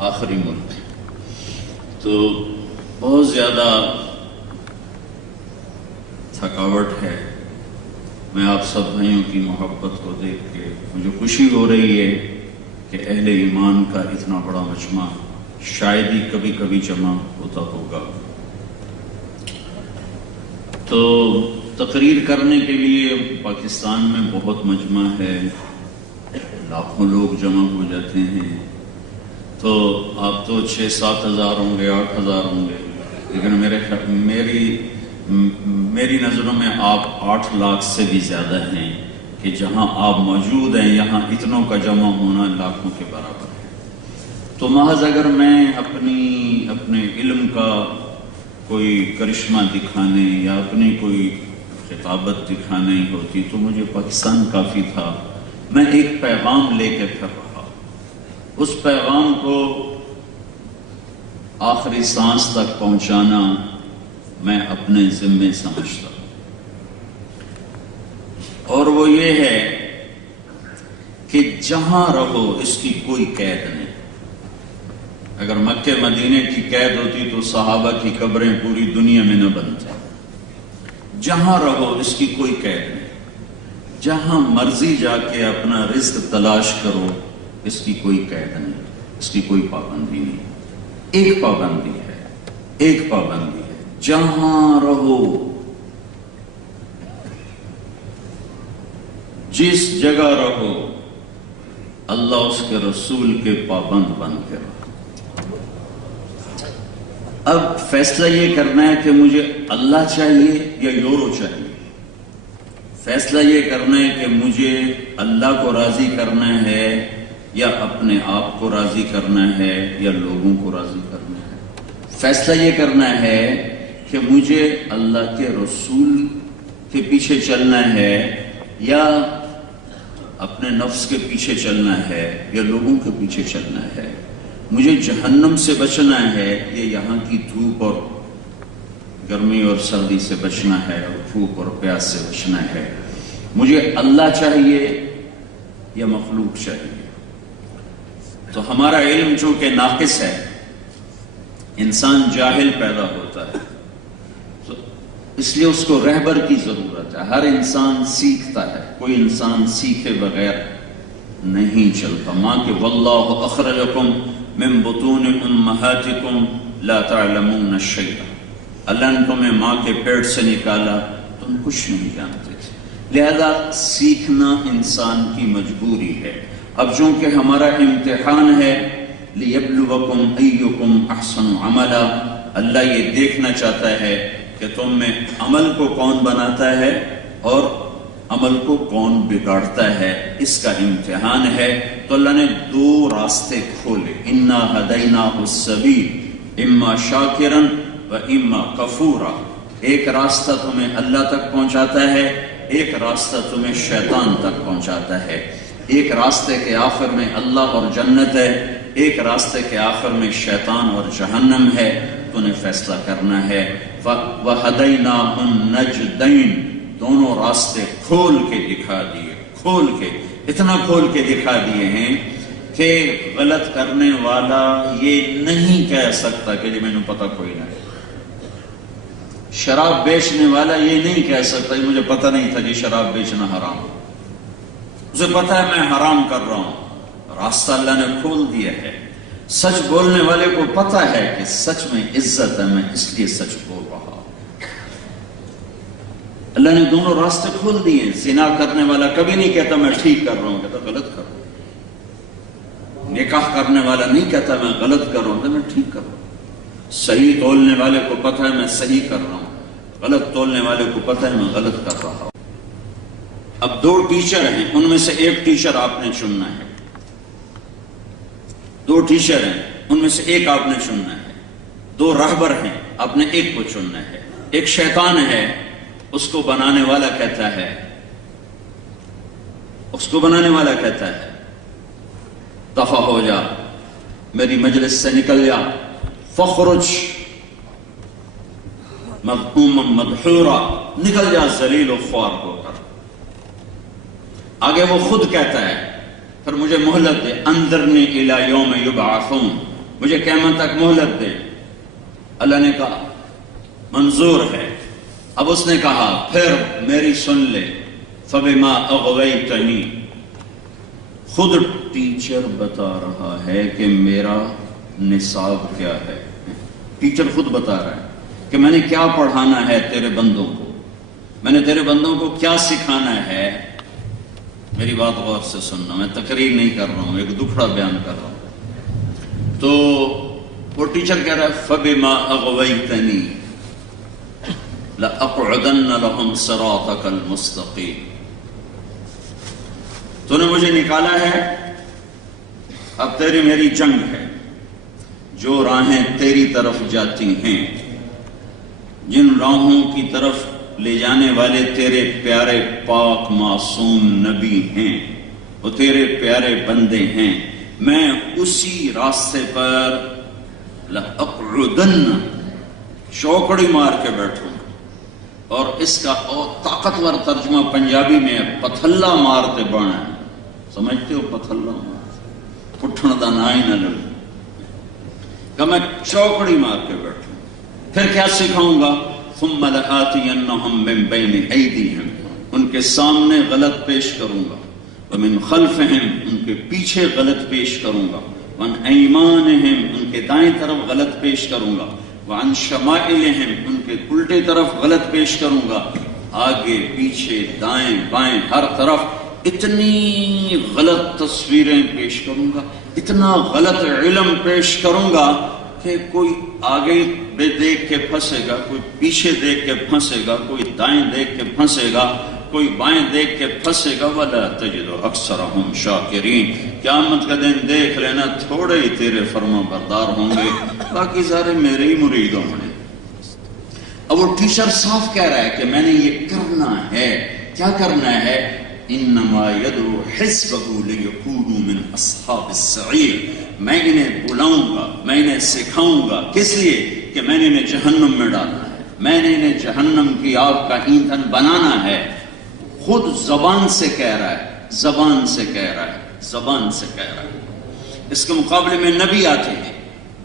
آخری ملک تو بہت زیادہ تھکاوٹ ہے. میں آپ سب بھائیوں کی محبت کو دیکھ کے مجھے خوشی ہو رہی ہے کہ اہل ایمان کا اتنا بڑا مجمع شاید ہی کبھی کبھی جمع ہوتا ہوگا. تو تقریر کرنے کے لیے پاکستان میں بہت مجمع ہے، لاکھوں لوگ جمع ہو جاتے ہیں. تو آپ تو 6-7 ہزار ہوں گے، 8 ہزار ہوں گے، لیکن میری نظروں میں آپ 8 لاکھ سے بھی زیادہ ہیں کہ جہاں آپ موجود ہیں یہاں اتنوں کا جمع ہونا لاکھوں کے برابر ہے. تو محض اگر میں اپنے علم کا کوئی کرشمہ دکھانے یا اپنی کوئی خطابت دکھانے ہوتی تو مجھے پاکستان کافی تھا. میں ایک پیغام لے کے پھر رہا، اس پیغام کو آخری سانس تک پہنچانا میں اپنے ذمے سمجھتا ہوں. اور وہ یہ ہے کہ جہاں رہو اس کی کوئی قید نہیں. اگر مکہ مدینے کی قید ہوتی تو صحابہ کی قبریں پوری دنیا میں نہ بنتی. جہاں رہو اس کی کوئی قید نہیں. جہاں مرضی جا کے اپنا رزق تلاش کرو اس کی کوئی قید نہیں، اس کی کوئی پابندی نہیں. ایک پابندی ہے جہاں رہو، جس جگہ رہو، اللہ اس کے رسول کے پابند بن کے رہو. اب فیصلہ یہ کرنا ہے کہ مجھے اللہ چاہیے یا یورو چاہیے. فیصلہ یہ کرنا ہے کہ مجھے اللہ کو راضی کرنا ہے یا اپنے آپ کو راضی کرنا ہے یا لوگوں کو راضی کرنا ہے. فیصلہ یہ کرنا ہے کہ مجھے اللہ کے رسول کے پیچھے چلنا ہے یا اپنے نفس کے پیچھے چلنا ہے یا لوگوں کے پیچھے چلنا ہے. مجھے جہنم سے بچنا ہے یا یہاں کی دھوپ اور گرمی اور سردی سے بچنا ہے اور بھوک اور پیاس سے بچنا ہے. مجھے اللہ چاہیے یا مخلوق چاہیے. تو ہمارا علم چونکہ ناقص ہے، انسان جاہل پیدا ہوتا ہے، تو اس لیے اس کو رہبر کی ضرورت ہے. ہر انسان سیکھتا ہے، کوئی انسان سیکھے بغیر نہیں چلتا. ماں کہ واللہ اخرجکم من بطون امہاتکم لا تعلمون شیئا. اللہ نے تمہیں ماں کے پیٹ سے نکالا، تم کچھ نہیں جانتے تھے. لہذا سیکھنا انسان کی مجبوری ہے. اب چونکہ ہمارا امتحان ہے لِيَبْلُوَكُمْ أَيُّكُمْ أَحْسَنُ عَمَلًا، اللہ یہ دیکھنا چاہتا ہے کہ تم میں عمل کو کون بناتا ہے اور عمل کو کون بگاڑتا ہے. اس کا امتحان ہے. تو اللہ نے 2 راستے کھولے. اِنَّا هَدَيْنَاهُ السَّبِيلَ إِمَّا شَاكِرًا وَإِمَّا كَفُورًا. ایک راستہ تمہیں اللہ تک پہنچاتا ہے، ایک راستہ تمہیں شیطان تک پہنچاتا ہے. ایک راستے کے آخر میں اللہ اور جنت ہے، ایک راستے کے آخر میں شیطان اور جہنم ہے. تو نے فیصلہ کرنا ہے. وَهَدَيْنَاهُ النَّجْدَيْنِ، دونوں راستے کھول کے دکھا دیے. اتنا کھول کے دکھا دیے ہیں کہ غلط کرنے والا یہ نہیں کہہ سکتا کہ جی مینوں پتہ کوئی نہ ہے. شراب بیچنے والا یہ نہیں کہہ سکتا کہ مجھے پتہ نہیں تھا جی شراب بیچنا حرام. اسے پتہ ہے میں حرام کر رہا ہوں، راستہ اللہ نے کھول دیا ہے. سچ بولنے والے کو پتہ ہے کہ سچ میں عزت ہے، میں اس لیے سچ بول رہا ہوں. اللہ نے دونوں راستے کھول دیے. زنا کرنے والا کبھی نہیں کہتا میں ٹھیک کر رہا ہوں، کہتا غلط کر رہا ہوں. نکاح کرنے والا نہیں کہتا میں غلط کر رہا ہوں، میں ٹھیک کر رہا ہوں. صحیح تولنے والے کو پتہ ہے میں صحیح کر رہا ہوں، غلط تولنے والے کو پتہ ہے میں غلط کر رہا ہوں. اب دو ٹیچر ہیں، ان میں سے ایک ٹیچر آپ نے چننا ہے. دو ٹیچر ہیں، ان میں سے ایک آپ نے چننا ہے. دو راہبر ہیں، آپ نے ایک کو چننا ہے. ایک شیطان ہے، اس کو بنانے والا کہتا ہے، دفع ہو جا، میری مجلس سے نکل جا، فخرج مذموما مدحورا، نکل جا ذلیل و خوار ہو کر. آگے وہ خود کہتا ہے پھر مجھے مہلت دے، انظرنی الی یوم یبعثون، مجھے قیامت تک مہلت دے. اللہ نے کہا منظور ہے. اب اس نے کہا پھر میری سن لے، فبما اغویتنی، خود ٹیچر بتا رہا ہے کہ میرا نصاب کیا ہے. ٹیچر خود بتا رہا ہے کہ میں نے کیا پڑھانا ہے تیرے بندوں کو، میں نے تیرے بندوں کو کیا سکھانا ہے. میری بات غور سے سننا، میں تقریر نہیں کر رہا ہوں، ایک دکھڑا بیان کر رہا ہوں. تو وہ ٹیچر کہہ رہا ہے فبما اغویتنی لأقعدن لهم صراطك المستقیم، تو نے مجھے نکالا ہے، اب تیری میری جنگ ہے. جو راہیں تیری طرف جاتی ہیں، جن راہوں کی طرف لے جانے والے تیرے پیارے پاک معصوم نبی ہیں، وہ تیرے پیارے بندے ہیں، میں اسی راستے پر لأقعدن، چوکڑی مار کے بیٹھوں. اور اس کا اور طاقتور ترجمہ پنجابی میں پتھلا مارتے بانا ہے. سمجھتے ہو پتھلا مار پٹھن دا نا ہی نہ لڑ، کہ میں چوکڑی مار کے بیٹھوں. پھر کیا سکھاؤں گا؟ ثم لآتینہم من بین ایدیہم، ان کے سامنے غلط پیش کروں گا، ومن خلفہم، ان کے پیچھے غلط پیش کروں گا، وعن ایمانہم، ان کے دائیں طرف غلط پیش کروں گا، وعن شمائلہم، ان کے الٹے طرف غلط پیش کروں گا، آگے پیچھے دائیں بائیں ہر طرف اتنی غلط تصویریں پیش کروں گا، اتنا غلط علم پیش کروں گا کہ کوئی آگے دیکھ کے پھنسے گا، کوئی پیچھے دیکھ کے پھنسے گا، کوئی دائیں دیکھ کے پھنسے گا، کوئی بائیں دیکھ کے پھنسے گا. وَلَا تَجِدُ أَكْثَرَهُمْ شَاكِرِينَ، قیامت کا دن دیکھ لینا تھوڑے ہی تیرے فرما بردار ہوں گے، باقی سارے میرے ہی مرید ہوں گے. اب وہ ٹیچر صاف کہہ رہا ہے کہ میں نے یہ کرنا ہے. کیا کرنا ہے؟ انما یدعو حزبہ لیکونوا من اصحاب السعیر، میں انہیں بلاؤں گا، میں انہیں سکھاؤں گا. کس لیے؟ کہ میں نے انہیں جہنم میں ڈالنا ہے، میں نے انہیں جہنم کی آگ کا ایندھن بنانا ہے. خود زبان سے کہہ رہا ہے، زبان سے کہہ رہا ہے، زبان سے کہہ رہا ہے. اس کے مقابلے میں نبی آتے ہیں،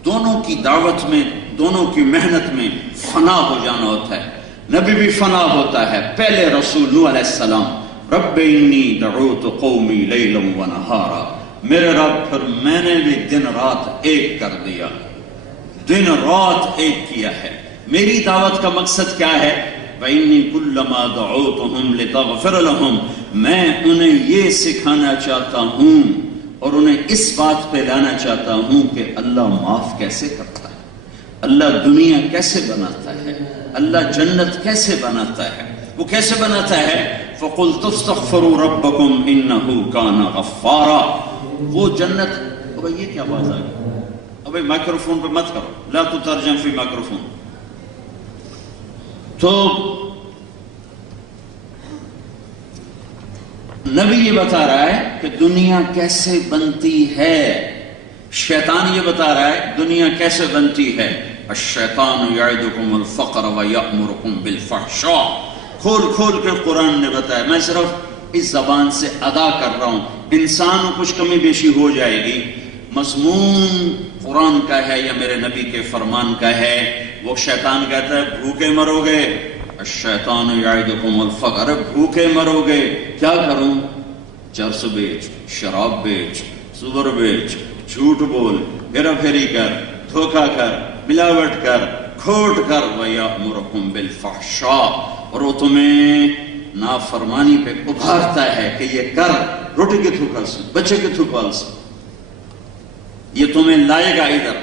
دونوں کی دعوت میں، دونوں کی محنت میں فنا ہو جانا ہوتا ہے. نبی بھی فنا ہوتا ہے. پہلے رسول نوح علیہ السلام، رب انی دعوت قومی لیلا و نہارا، میرے رب پھر میں نے بھی دن رات ایک کر دیا، دن رات ایک کیا ہے. میری دعوت کا مقصد کیا ہے؟ وَإِنِّي كُلَّمَا دَعَوْتُهُمْ لِتَغْفِرَ لَهُمْ، میں انہیں یہ سکھانا چاہتا ہوں اور انہیں اس بات پہ لانا چاہتا ہوں کہ اللہ معاف کیسے کرتا ہے، اللہ دنیا کیسے بناتا ہے، اللہ جنت کیسے بناتا ہے. وہ کیسے بناتا ہے؟ فَقُلْتُ اسْتَغْفِرُوا رَبَّكُمْ إِنَّهُ كَانَ غَفَّارًا. وہ جنت، اب یہ کیا بات آ گئی؟ اب مائکروفون پہ مت کرو، لا تترجم فی مائکروفون. تو نبی یہ بتا رہا ہے کہ دنیا کیسے بنتی ہے، شیطان یہ بتا رہا ہے دنیا کیسے بنتی ہے. الشیطان یعدکم الفقر ویأمرکم بالفحشاء. کھول کھول کے قرآن نے بتایا. میں صرف اس زبان سے ادا کر رہا ہوں. انسان کچھ کمی بیشی ہو جائے گی، مضمون قرآن کا ہے یا میرے نبی کے فرمان کا ہے. وہ شیطان کہتا ہے بھوکے مرو گے، الشیطان یعدکم الفقر، بھوکے مرو گے. کیا کروں؟ چرس بیچ، شراب بیچ، سور بیچ، جھوٹ بول، ہیرا پھیری کر، دھوکہ کر، ملاوٹ کر، کھوٹ کر. وَيَأْمُرُكُمْ بِالْفَحْشَاءِ، اور وہ تمہیں نافرمانی پہ ابھارتا ہے کہ یہ کر، روٹی کے تھوکا سے، بچے کے تھوکال سے، یہ تمہیں لائے گا ادھر.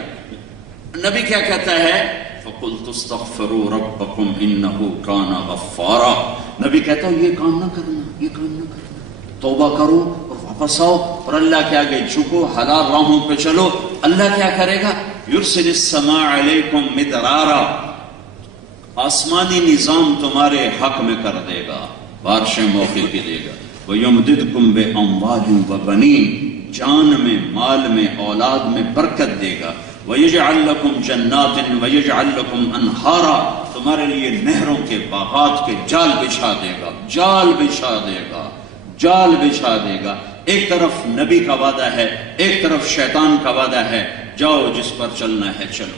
نبی کیا کہتا ہے؟ فَقُلْتُ اسْتَغْفِرُوا رَبَّكُمْ إِنَّهُ كَانَ غَفَّارًا. نبی کہتا ہے یہ کام نہ کرنا، یہ کام نہ کرنا، توبہ کرو اور واپس آؤ اور اللہ کے آگے جھکو، حلال راہوں پہ چلو. اللہ کیا کرے گا؟ یرسل السماء علیکم مدرارا، آسمانی نظام تمہارے حق میں کر دے گا، بارشیں موقع کی دے گا. وَيُمْدِدْكُمْ بِأَمْوَالٍ وَبَنِينَ، جان میں، مال میں، اولاد میں برکت دے گا. وَيَجْعَلْ لَكُمْ جَنَّاتٍ وَيَجْعَلْ لَكُمْ أَنْهَارًا، تمہارے لیے نہروں کے باغات کے جال بچھا دے گا، جال بچھا دے گا، جال بچھا دے گا. ایک طرف نبی کا وعدہ ہے، ایک طرف شیطان کا وعدہ ہے، جاؤ جس پر چلنا ہے چلو.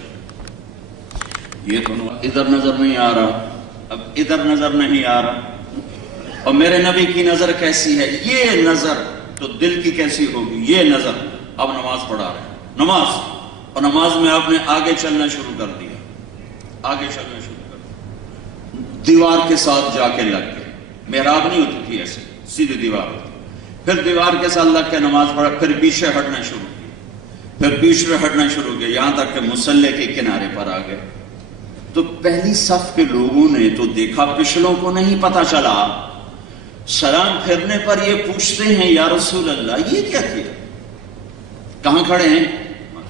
یہ تو ادھر نظر نہیں آ رہا، اب ادھر نظر نہیں آ رہا. اور میرے نبی کی نظر کیسی ہے؟ یہ نظر تو دل کی کیسی ہوگی؟ یہ نظر. اب نماز پڑھا رہے ہیں، نماز، اور نماز میں آپ نے آگے چلنا شروع کر دیا، آگے چلنا شروع کر دیا، دیوار کے ساتھ جا کے لگ گئے. محراب نہیں ہوتی تھی ایسے، سیدھی دیوار ہوتی. پھر دیوار کے ساتھ لگ کے نماز پڑھا، پھر پیچھے ہٹنا شروع کیا، پھر پیچھے ہٹنا شروع کیا، یہاں تک کہ مصلی کے کنارے پر آ گئے. تو پہلی صف کے لوگوں نے تو دیکھا، پچھلوں کو نہیں پتا چلا. سلام پھرنے پر یہ پوچھتے ہیں یا رسول اللہ یہ کیا کیا؟ کہاں کھڑے ہیں؟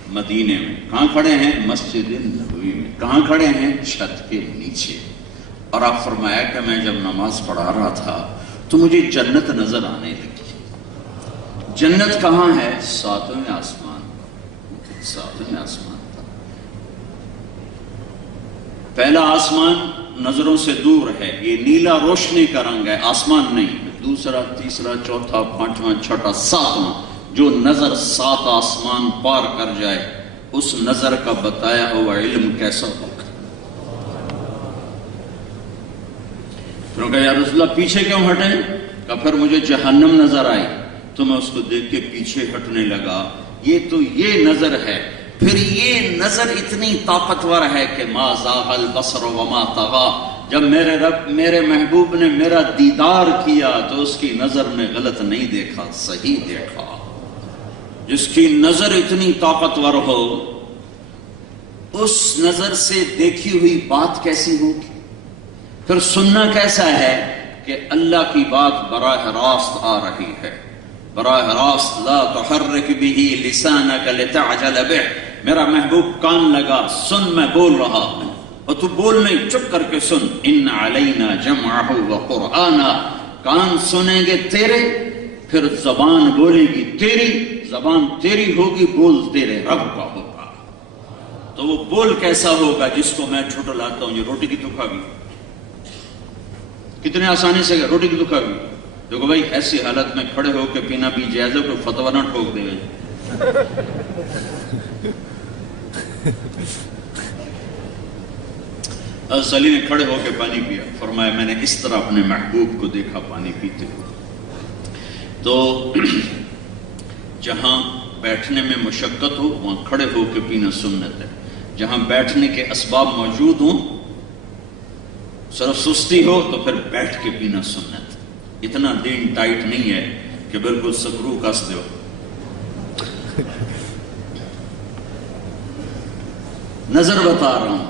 مدینے میں. کہاں کھڑے ہیں؟ مسجد نبوی میں. کہاں کھڑے ہیں؟ چھت کے نیچے. اور آپ فرمایا کہ میں جب نماز پڑھا رہا تھا تو مجھے جنت نظر آنے لگی. جنت کہاں ہے؟ ساتویں آسمان، ساتویں آسمان. پہلا آسمان نظروں سے دور ہے، یہ نیلا روشنی کا رنگ ہے، آسمان نہیں. دوسرا، تیسرا، چوتھا، پانچواں، چھٹا، ساتواں. جو نظر 7 آسمان پار کر جائے اس نظر کا بتایا ہوا علم کیسا ہوگا. کہا یا رسول اللہ پیچھے کیوں ہٹیں؟ کہ پھر مجھے جہنم نظر آئی تو میں اس کو دیکھ کے پیچھے ہٹنے لگا. یہ تو یہ نظر ہے. پھر یہ نظر اتنی طاقتور ہے کہ ما زاغ البصر وما طغى. جب میرے رب، میرے محبوب نے میرا دیدار کیا تو اس کی نظر میں غلط نہیں دیکھا، صحیح دیکھا. جس کی نظر اتنی طاقتور ہو اس نظر سے دیکھی ہوئی بات کیسی ہوگی؟ پھر سننا کیسا ہے کہ اللہ کی بات براہ راست آ رہی ہے، براہ راست. لا تحرک به لسانک لتعجل به. میرا محبوب کان لگا، سن میں بول رہا ہوں، اور تو بول نہیں، چپ کر کے سن. ان علینا جمعہ وقرآنا. کان سنیں گے تیرے، پھر زبان بولے گی تیری، زبان تیری ہوگی، بول تیرے رب کا ہوگا. تو وہ بول کیسا ہوگا جس کو میں جھٹلاتا ہوں؟ یہ روٹی کی تو کھا گئی، کتنے آسانی سے روٹی کی تو کھا گئی. دیکھو بھائی ایسی حالت میں کھڑے ہو کے پینا بھی جائز ہے، کوئی فتویٰ نہ ٹھوک دے. حضرت علی نے کھڑے ہو کے پانی پیا، فرمایا میں نے اس طرح اپنے محبوب کو دیکھا پانی پیتے ہوئے. تو جہاں بیٹھنے میں مشقت ہو وہاں کھڑے ہو کے پینا سنت ہے. جہاں بیٹھنے کے اسباب موجود ہوں، صرف سستی ہو تو پھر بیٹھ کے پینا سنت. اتنا دین ٹائٹ نہیں ہے کہ بالکل سکرو کس دو. نظر بتا رہا ہوں،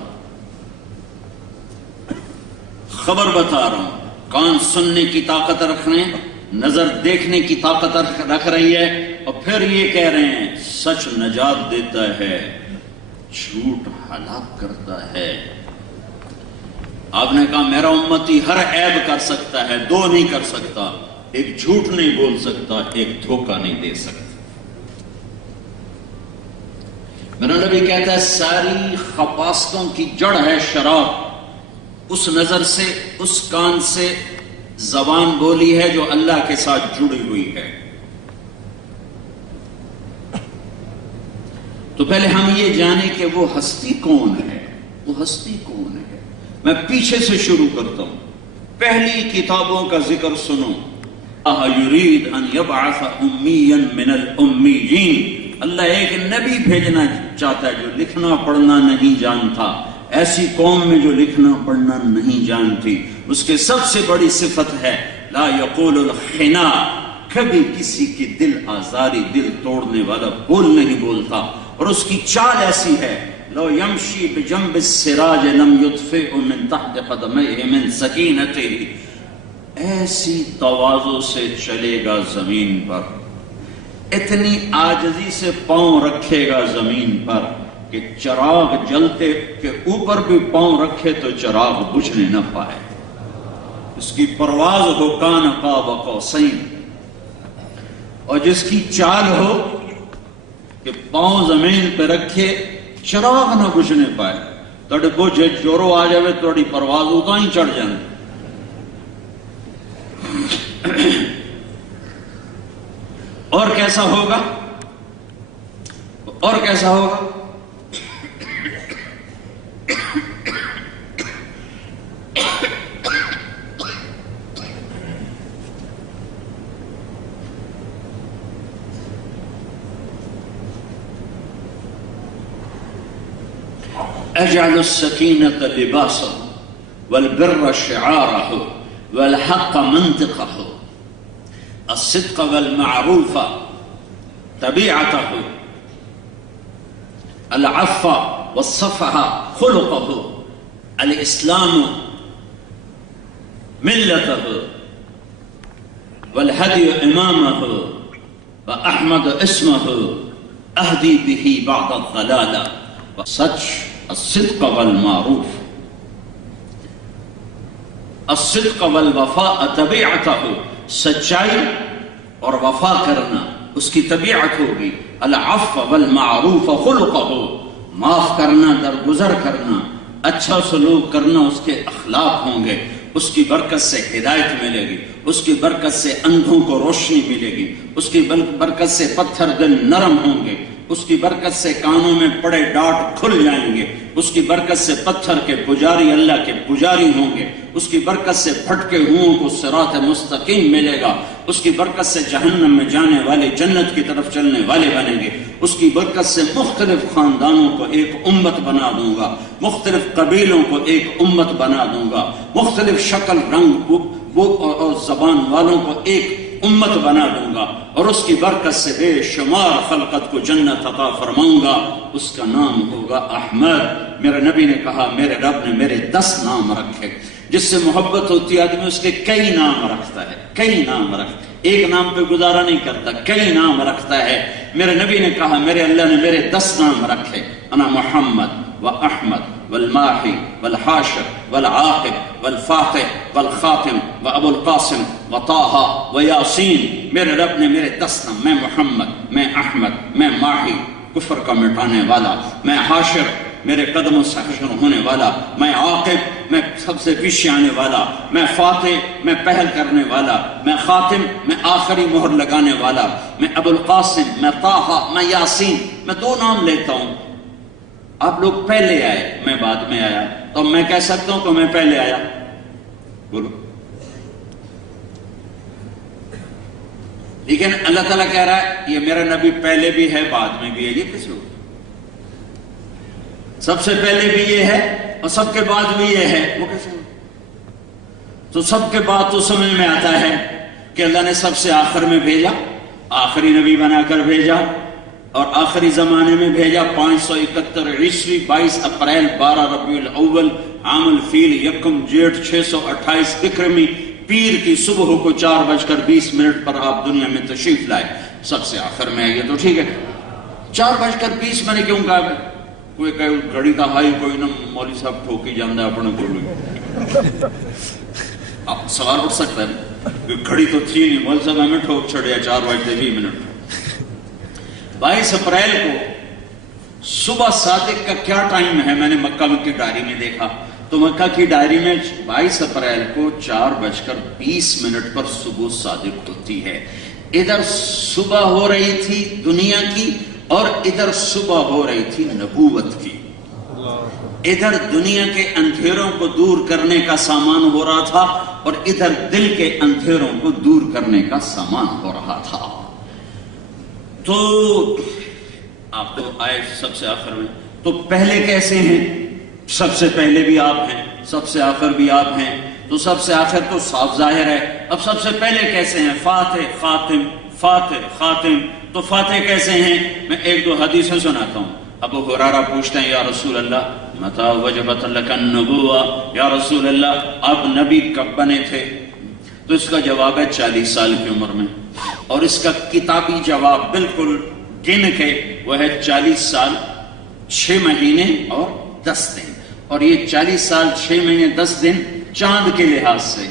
خبر بتا رہا ہوں. کان سننے کی طاقت رکھ رہے ہیں، نظر دیکھنے کی طاقت رکھ رہی ہے. اور پھر یہ کہہ رہے ہیں سچ نجات دیتا ہے، جھوٹ ہلاک کرتا ہے. آپ نے کہا میرا امتی ہر عیب کر سکتا ہے، 2 نہیں کر سکتا. ایک جھوٹ نہیں بول سکتا، ایک دھوکہ نہیں دے سکتا. میرا نبی کہتا ہے ساری خباثتوں کی جڑ ہے شراب. اس نظر سے، اس کان سے زبان بولی ہے جو اللہ کے ساتھ جڑی ہوئی ہے. تو پہلے ہم یہ جانیں کہ وہ ہستی کون ہے. وہ ہستی کون ہے؟ میں پیچھے سے شروع کرتا ہوں. پہلی کتابوں کا ذکر سنو. یرید ان یبعث امیا من الامیین. اللہ ایک نبی بھیجنا چاہتا ہے جو لکھنا پڑھنا نہیں جانتا، ایسی قوم میں جو لکھنا پڑھنا نہیں جانتی. اس کے سب سے بڑی صفت ہے لا یقول الخنا. کبھی کسی کی دل آزاری، دل توڑنے والا بول نہیں بولتا. اور اس کی چال ایسی ہے لو یمشی بجنب السراج لم یطفئ من تحت قدمیہ من سکینتہ. ایسی تواضع سے چلے گا زمین پر، اتنی عاجزی سے پاؤں رکھے گا زمین پر کہ چراغ جلتے کے اوپر بھی پاؤں رکھے تو چراغ بجھنے نہ پائے. اس کی پرواز ہو کان قاب قوسین. اور جس کی چال ہو کہ پاؤں زمین پہ رکھے چراغ نہ بجھنے پائے. تڑے بجھے جورو آ جائے توڑی پرواز اتنا ہی چڑھ جائے. اور کیسا ہوگا؟ اور کیسا ہوگا؟ اجعل السکینۃ لباسا والبر شعارہ والحق منطقہ الصدق والمعروف طبيعته العفو والصفح خلقه الإسلام ملته والهدي إمامه وأحمد اسمه أهدي به بعد الضلال وسج الصدق والمعروف الصدق والوفاء طبيعته. سچائی اور وفا کرنا اس کی طبیعت ہوگی. العفو والمعروف خلقہ. معاف کرنا، درگزر کرنا، اچھا سلوک کرنا اس کے اخلاق ہوں گے. اس کی برکت سے ہدایت ملے گی. اس کی برکت سے اندھوں کو روشنی ملے گی. اس کی برکت سے پتھر دل نرم ہوں گے. اس کی برکت سے کانوں میں پڑے ڈاٹ کھل جائیں گے. اس کی برکت سے پتھر کے پجاری اللہ کے پجاری ہوں گے. اس کی برکت سے بھٹکے ہوں کو صراط مستقیم ملے گا. اس کی برکت سے جہنم میں جانے والے جنت کی طرف چلنے والے بنیں گے. اس کی برکت سے مختلف خاندانوں کو ایک امت بنا دوں گا. مختلف قبیلوں کو ایک امت بنا دوں گا. مختلف شکل رنگ اور زبان والوں کو ایک امت بنا دوں گا. اور اس کی برکت سے بے شمار خلقت کو جنت عطا فرماؤں گا. اس کا نام ہوگا احمد. میرے نبی نے کہا میرے رب نے میرے 10 نام رکھے. جس سے محبت ہوتی ہے آدمی اس کے کئی نام رکھتا ہے. کئی نام رکھتا ہے، ایک نام پہ گزارا نہیں کرتا، کئی نام رکھتا ہے. میرے نبی نے کہا میرے اللہ نے میرے 10 نام رکھے. انا محمد و احمد والماحی والحاشر والعاقب والفاتح والخاتم وابو القاسم وطاہ ویاسین. میرے رب نے میرے 10 نام. میں محمد، میں احمد، میں ماحی کفر کا مٹانے والا، میں حاشر میرے قدموں سے حشر ہونے والا، میں عاقب میں سب سے پیچھے آنے والا، میں فاتح میں پہل کرنے والا، میں خاتم میں آخری مہر لگانے والا، میں ابو القاسم، میں طاہ، میں یاسین. میں 2 نام لیتا ہوں. آپ لوگ پہلے آئے، میں بعد میں آیا، تو میں کہہ سکتا ہوں کہ میں پہلے آیا؟ بولو. لیکن اللہ تعالیٰ کہہ رہا ہے یہ میرا نبی پہلے بھی ہے بعد میں بھی ہے. یہ کس لوگ؟ سب سے پہلے بھی یہ ہے اور سب کے بعد بھی یہ ہے. وہ کیسے؟ تو سب کے بعد تو سمجھ میں آتا ہے کہ اللہ نے سب سے آخر میں بھیجا، آخری نبی بنا کر بھیجا اور آخری زمانے میں بھیجا. 571 عیسوی 22 اپریل 12 ربیع الاول عام الفیل 1 جیٹھ 628 اکرمی پیر کی صبح کو 4:20 پر آپ دنیا میں تشریف لائے. سب سے آخر میں آئیے تو ٹھیک ہے. 4:20 میں نے کیوں کہا؟ کوئی کہے گھڑی کا ہائی کوئی نہ مولوی صاحب ٹھوکی جاندہ اپنے کو. آپ سوال اٹھ سکتا ہے گھڑی تو تھی نہیں، مولوی صاحب ہمیں ٹھوک چھڑیا 4:20. 22 اپریل کو صبح صادق کا کیا ٹائم ہے؟ میں نے مکہ کی ڈائری میں دیکھا تو مکہ کی ڈائری میں 22 اپریل کو 4:20 پر صبح صادق ہوتی ہے. ادھر صبح ہو رہی تھی دنیا کی اور ادھر صبح ہو رہی تھی نبوت کی. ادھر دنیا کے اندھیروں کو دور کرنے کا سامان ہو رہا تھا اور ادھر دل کے اندھیروں کو دور کرنے کا سامان ہو رہا تھا. تو آپ تو آئے سب سے آخر میں. تو پہلے کیسے ہیں؟ سب سے پہلے بھی آپ ہیں, سب سے آخر بھی آپ ہیں. تو سب سے آخر تو صاف ظاہر ہے. اب سب سے پہلے کیسے ہیں؟ فاتح خاتم, فاتح خاتم. تو فاتح کیسے ہیں؟ میں 1-2 حدیثیں سناتا ہوں. ابو ہریرہ پوچھتے ہیں یا رسول اللہ متى وجبت لك النبوہ, یا رسول اللہ آپ نبی کب بنے تھے؟ تو اس کا جواب ہے 40 سال کی عمر میں. اور اس کا کتابی جواب بالکل گن کے وہ ہے 40 سال 6 مہینے اور 10 دن. اور یہ 40 سال 6 مہینے 10 دن چاند کے لحاظ سے,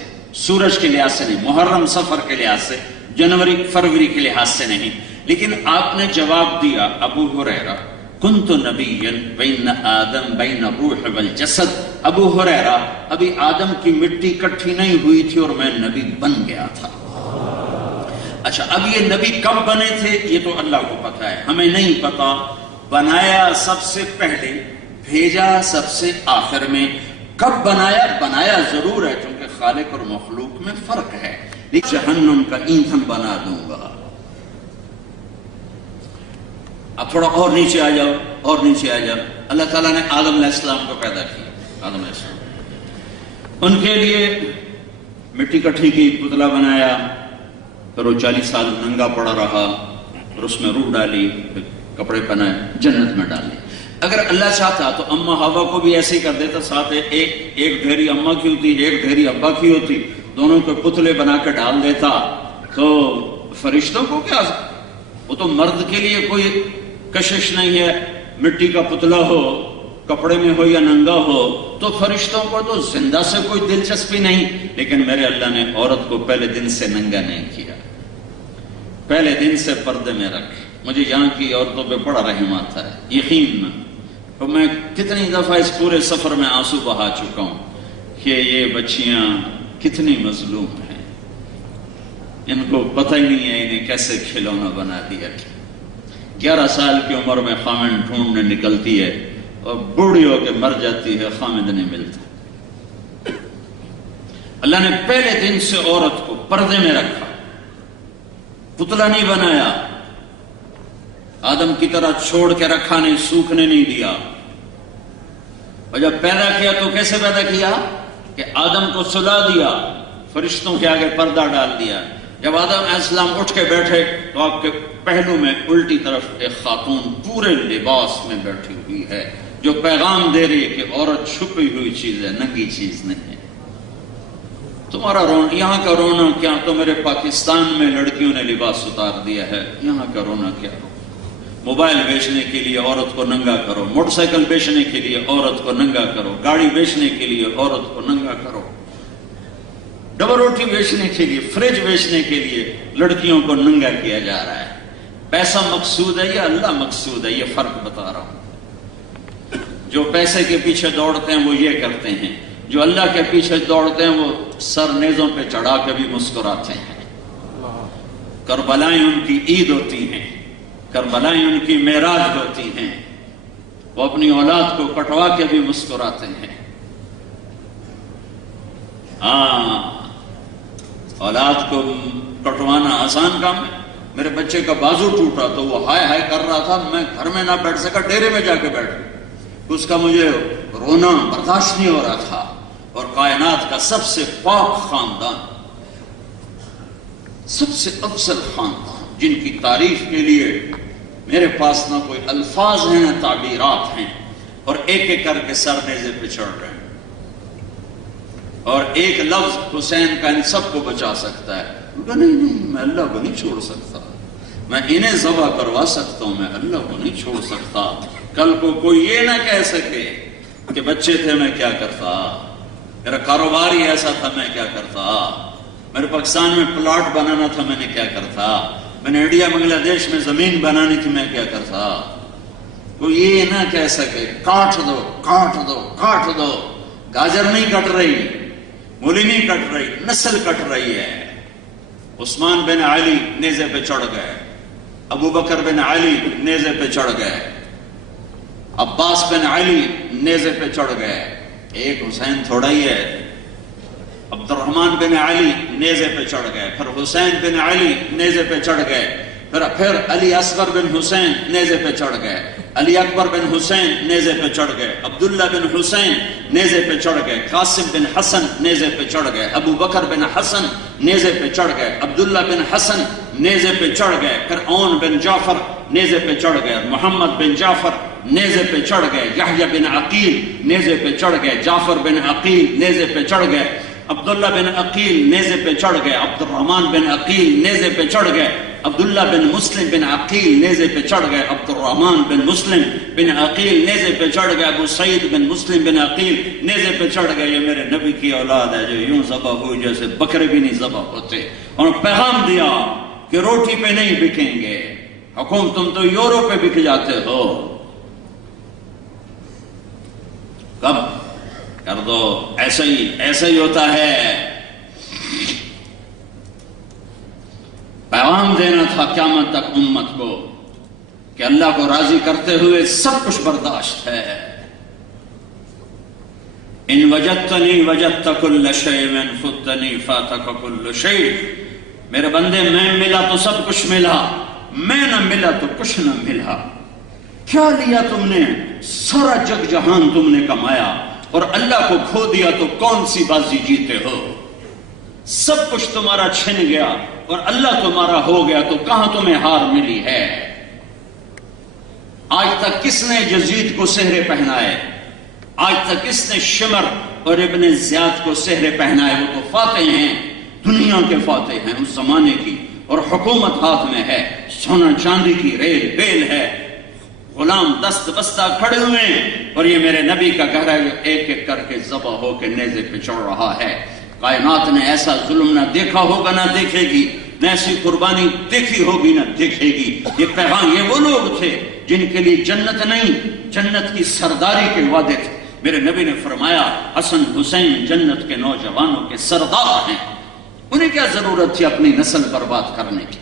سورج کے لحاظ سے نہیں, محرم سفر کے لحاظ سے, جنوری فروری کے لحاظ سے نہیں. لیکن آپ نے جواب دیا ابو ہریرہ کنت نبیا بین آدم بین الروح والجسد. ابو ہریرہ ابھی آدم کی مٹی کٹھی نہیں ہوئی تھی اور میں نبی بن گیا تھا. اچھا اب یہ نبی کب بنے تھے یہ تو اللہ کو پتا ہے, ہمیں نہیں پتا. بنایا سب سے پہلے, بھیجا سب سے آخر میں. کب بنایا؟ بنایا ضرور ہے چونکہ خالق اور مخلوق میں فرق ہے. جہنم کا ایندھن بنا دوں گا. اب تھوڑا اور نیچے آ جاؤ, اور نیچے آ جاؤ. اللہ تعالیٰ نے آدم علیہ السلام کو پیدا کیا. آدم علیہ السلام ان کے لیے مٹی کٹھی کی, پتلا بنایا, پھر وہ 40 سال ننگا پڑا رہا, پھر اس میں روح ڈالی, پھر کپڑے پہنائے, جنت میں ڈالی. اگر اللہ چاہتا تو اما ہوا کو بھی ایسے ہی کر دیتا. ساتھ ایک ڈھیری اما کی ہوتی, ایک ڈھیری ابا کی ہوتی, دونوں کو پتلے بنا کے ڈال دیتا. تو فرشتوں کو کیا, وہ تو مرد کے لیے کوئی کشش نہیں ہے, مٹی کا پتلا ہو, کپڑے میں ہو یا ننگا ہو. تو فرشتوں کو تو زندہ سے کوئی دلچسپی نہیں. لیکن میرے اللہ نے عورت کو پہلے دن سے ننگا نہیں کیا, پہلے دن سے پردے میں رکھ. مجھے یہاں کی عورتوں پہ بڑا رحم آتا ہے یقین میں. تو میں کتنی دفعہ اس پورے سفر میں آنسو بہا چکا ہوں کہ یہ بچیاں کتنی مظلوم ہیں. ان کو پتہ ہی نہیں ہے انہیں کیسے کھلونا بنا دیا. 11 سال کی عمر میں خامند ڈھونڈنے نکلتی ہے اور بوڑھی ہو کے مر جاتی ہے, خامند نہیں ملتا. اللہ نے پہلے دن سے عورت کو پردے میں رکھا, پتلا نہیں بنایا, آدم کی طرح چھوڑ کے رکھا نہیں, سوکھنے نہیں دیا. اور جب پیدا کیا تو کیسے پیدا کیا کہ آدم کو سلا دیا, فرشتوں کے آگے پردہ ڈال دیا. جب آدم علیہ السلام اٹھ کے بیٹھے تو آپ کے پہلو میں الٹی طرف ایک خاتون پورے لباس میں بیٹھی ہوئی ہے جو پیغام دے رہی ہے کہ عورت چھپی ہوئی چیز ہے, ننگی چیز نہیں ہے. تمہارا رونا, یہاں کا رونا کیا, تو میرے پاکستان میں لڑکیوں نے لباس اتار دیا ہے, یہاں کا رونا کیا. موبائل بیچنے کے لیے عورت کو ننگا کرو, موٹر سائیکل بیچنے کے لیے عورت کو ننگا کرو, گاڑی بیچنے کے لیے عورت کو ننگا کرو, ڈبل روٹی بیچنے کے لیے, فریج بیچنے کے لیے لڑکیوں کو ننگا کیا جا رہا ہے. پیسہ مقصود ہے یا اللہ مقصود ہے, یہ فرق بتا رہا ہوں. جو پیسے کے پیچھے دوڑتے ہیں وہ یہ کرتے ہیں, جو اللہ کے پیچھے دوڑتے ہیں وہ سر نیزوں پہ چڑھا کے بھی مسکراتے ہیں. کربلائیں ان کی عید ہوتی ہیں, کربلائیں ان کی معراج ہوتی ہیں. وہ اپنی اولاد کو کٹوا کے بھی مسکراتے ہیں. ہاں, اولاد کو کٹوانا آسان کام ہے. میرے بچے کا بازو ٹوٹا تو وہ ہائے ہائے کر رہا تھا, میں گھر میں نہ بیٹھ سکا, ڈیرے میں جا کے بیٹھ گیا. اس کا مجھے رونا برداشت نہیں ہو رہا تھا. اور کائنات کا سب سے پاک خاندان, سب سے افضل خاندان, جن کی تعریف کے لیے میرے پاس نہ کوئی الفاظ ہیں نہ تعبیرات ہیں, اور ایک ایک کر کے سر نیزے پہ چڑھ رہے ہیں. اور ایک لفظ حسین کا ان سب کو بچا سکتا ہے. نہیں, میں اللہ کو نہیں چھوڑ سکتا. میں انہیں ذبح کروا سکتا ہوں, میں اللہ کو نہیں چھوڑ سکتا. کل کو کوئی یہ نہ کہہ سکے کہ بچے تھے میں کیا کرتا, میرا کاروبار ہی ایسا تھا میں کیا کرتا, میرے پاکستان میں پلاٹ بنانا تھا میں نے کیا کرتا, میں نے انڈیا بنگلہ دیش میں زمین بنانی تھی میں کیا کرتا. کوئی یہ نہ کہہ سکے کاٹ دو کاٹ دو کاٹ دو, گاجر نہیں کٹ رہی، مولی نہیں کٹ رہی، نسل کٹ رہی ہے۔ عثمان بن علی نیزے پہ چڑھ گئے، ابو بکر بن علی نیزے پہ چڑھ گئے، عباس بن علی نیزے پہ چڑھ گئے۔ ایک حسین تھوڑا ہی ہے، عبد الرحمن بن علی نیزے پہ چڑھ گئے، پھر حسین بن علی نیزے پہ چڑھ گئے، پھر علی اصغر بن حسین نیزے پہ چڑھ گئے، علی اکبر بن حسین نیزے پہ چڑھ گئے، عبداللہ بن حسین نیزے پہ چڑھ گئے، قاسم بن حسن نیزے پہ چڑھ گئے، ابو بکر بن حسن نیزے پہ چڑھ گئے، عبداللہ بن حسن نیزے پہ چڑھ گئے، پھر اون بن جعفر نیزے پہ چڑھ گئے، محمد بن جعفر نیزے پہ چڑھ گئے، یحییٰ بن عقیل نیزے پہ چڑھ گئے، جعفر بن عقیل نیزے پہ چڑھ گئے، عبداللہ بن عقیل نیزے پہ چڑھ گئے، عبد الرحمن بن عقیل نیزے پہ چڑھ گئے، عبداللہ بن مسلم بن عقیل نیزے پہ چڑھ گئے، عبد الرحمن بن مسلم بن عقیل نیزے پہ چڑھ گئے، ابو سعید بن مسلم بن عقیل نیزے پہ چڑھ گئے۔ یہ میرے نبی کی اولاد ہے جو یوں ذبح ہوئی جیسے بکرے بھی نہیں ذبح ہوتے، اور پیغام دیا کہ روٹی پہ نہیں بکیں گے، حکم تم تو یورو پہ بک جاتے ہو، کب کر دو، ایسا ہی ہوتا ہے۔ پیغام دینا تھا قیامت تک امت کو کہ اللہ کو راضی کرتے ہوئے سب کچھ برداشت ہے۔ ان وجدتنی وجدت کل شیء وان فتنی فاتک کل شیء، میرے بندے میں ملا تو سب کچھ ملا، میں نہ ملا تو کچھ نہ ملا۔ کیا لیا تم نے؟ سارا جگ جہان تم نے کمایا، اور اللہ کو کھو دیا تو کون سی بازی جیتے ہو؟ سب کچھ تمہارا چھن گیا اور اللہ تمہارا ہو گیا تو کہاں تمہیں ہار ملی ہے؟ آج تک کس نے یزید کو سہرے پہنائے؟ آج تک کس نے شمر اور ابن زیاد کو سہرے پہنائے؟ وہ تو فاتح ہیں، دنیا کے فاتح ہیں اس زمانے کی، اور حکومت ہاتھ میں ہے، سونا چاندی کی ریل بیل ہے، غلام دست بستہ کھڑے ہوئے ہیں، اور یہ میرے نبی کا گھر ہے جو ایک ایک کر کے ذبح ہو کے نیزے پہ چڑھ رہا ہے۔ کائنات نے ایسا ظلم نہ دیکھا ہوگا نہ دیکھے گی، نہ ایسی قربانی دیکھی ہوگی نہ دیکھے گی۔ یہ پیغام، یہ وہ لوگ تھے جن کے لیے جنت نہیں، جنت کی سرداری کے وعدے تھے۔ میرے نبی نے فرمایا حسن حسین جنت کے نوجوانوں کے سردار ہیں، انہیں کیا ضرورت تھی اپنی نسل برباد کرنے کی؟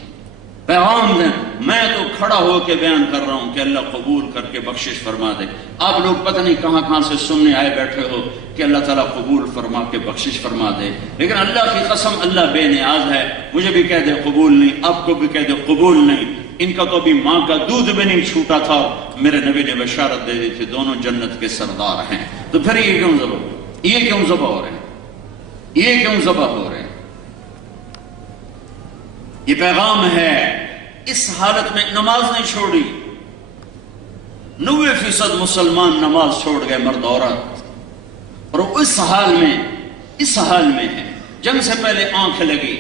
پیغام دیں، میں تو کھڑا ہو کے بیان کر رہا ہوں کہ اللہ قبول کر کے بخشش فرما دے۔ آپ لوگ پتہ نہیں کہاں سے سننے آئے بیٹھے ہو کہ اللہ تعالیٰ قبول فرما کے بخشش فرما دے، لیکن اللہ کی قسم اللہ بے نیاز ہے، مجھے بھی کہہ دے قبول نہیں، آپ کو بھی کہہ دے قبول نہیں۔ ان کا تو ابھی ماں کا دودھ بھی نہیں چھوٹا تھا، میرے نبی نے بشارت دے دی تھی دونوں جنت کے سردار ہیں۔ تو پھر یہ کیوں ذبح ہو رہے ہیں؟ یہ کیوں ذبح ہو رہے ہیں؟ یہ پیغام ہے۔ اس حالت میں نماز نہیں چھوڑی، 90% مسلمان نماز چھوڑ گئے، مرد عورت، اور اس حال میں ہے۔ جنگ سے پہلے آنکھ لگی،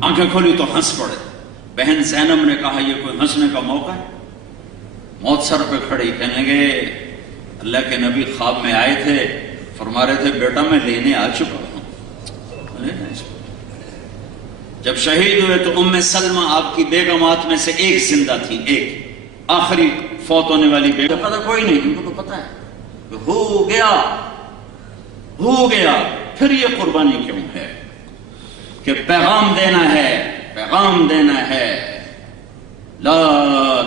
آنکھیں کھولی تو ہنس پڑے۔ بہن زینب نے کہا یہ کوئی ہنسنے کا موقع ہے؟ موت سر پہ کھڑی، کہنے لگے اللہ کے نبی خواب میں آئے تھے، فرما رہے تھے بیٹا میں لینے آ چکا ہوں۔ جب شہید ہوئے تو ام سلمہ آپ کی بیگمات میں سے ایک زندہ تھی، ایک آخری فوت ہونے والی بیگم، پتہ کوئی نہیں، ان کو تو پتہ ہے کہ ہو گیا۔ پھر یہ قربانی کیوں ہے؟ کہ پیغام دینا ہے لا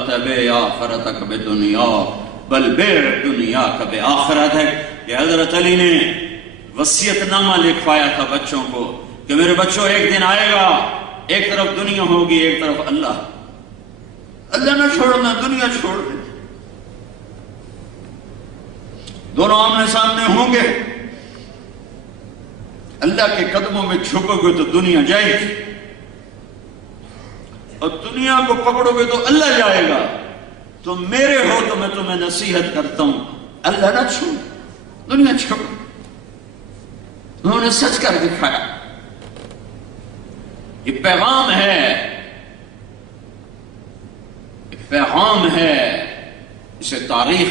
تبع آخرتک بدنیا بل بیع دنیا کا بآخرت ہے۔ کہ حضرت علی نے وصیت نامہ لکھوایا تھا بچوں کو کہ میرے بچوں ایک دن آئے گا، ایک طرف دنیا ہوگی ایک طرف اللہ نہ چھوڑنا، دنیا چھوڑ دے، دونوں آمنے سامنے ہوں گے، اللہ کے قدموں میں جھکو گے تو دنیا جائے گی، اور دنیا کو پکڑو گے تو اللہ جائے گا۔ تم میرے ہو تو میں تمہیں نصیحت کرتا ہوں، اللہ نہ چھوڑ، دنیا چھوڑ۔ انہوں نے سچ کر دکھایا۔ یہ پیغام ہے، اسے تاریخ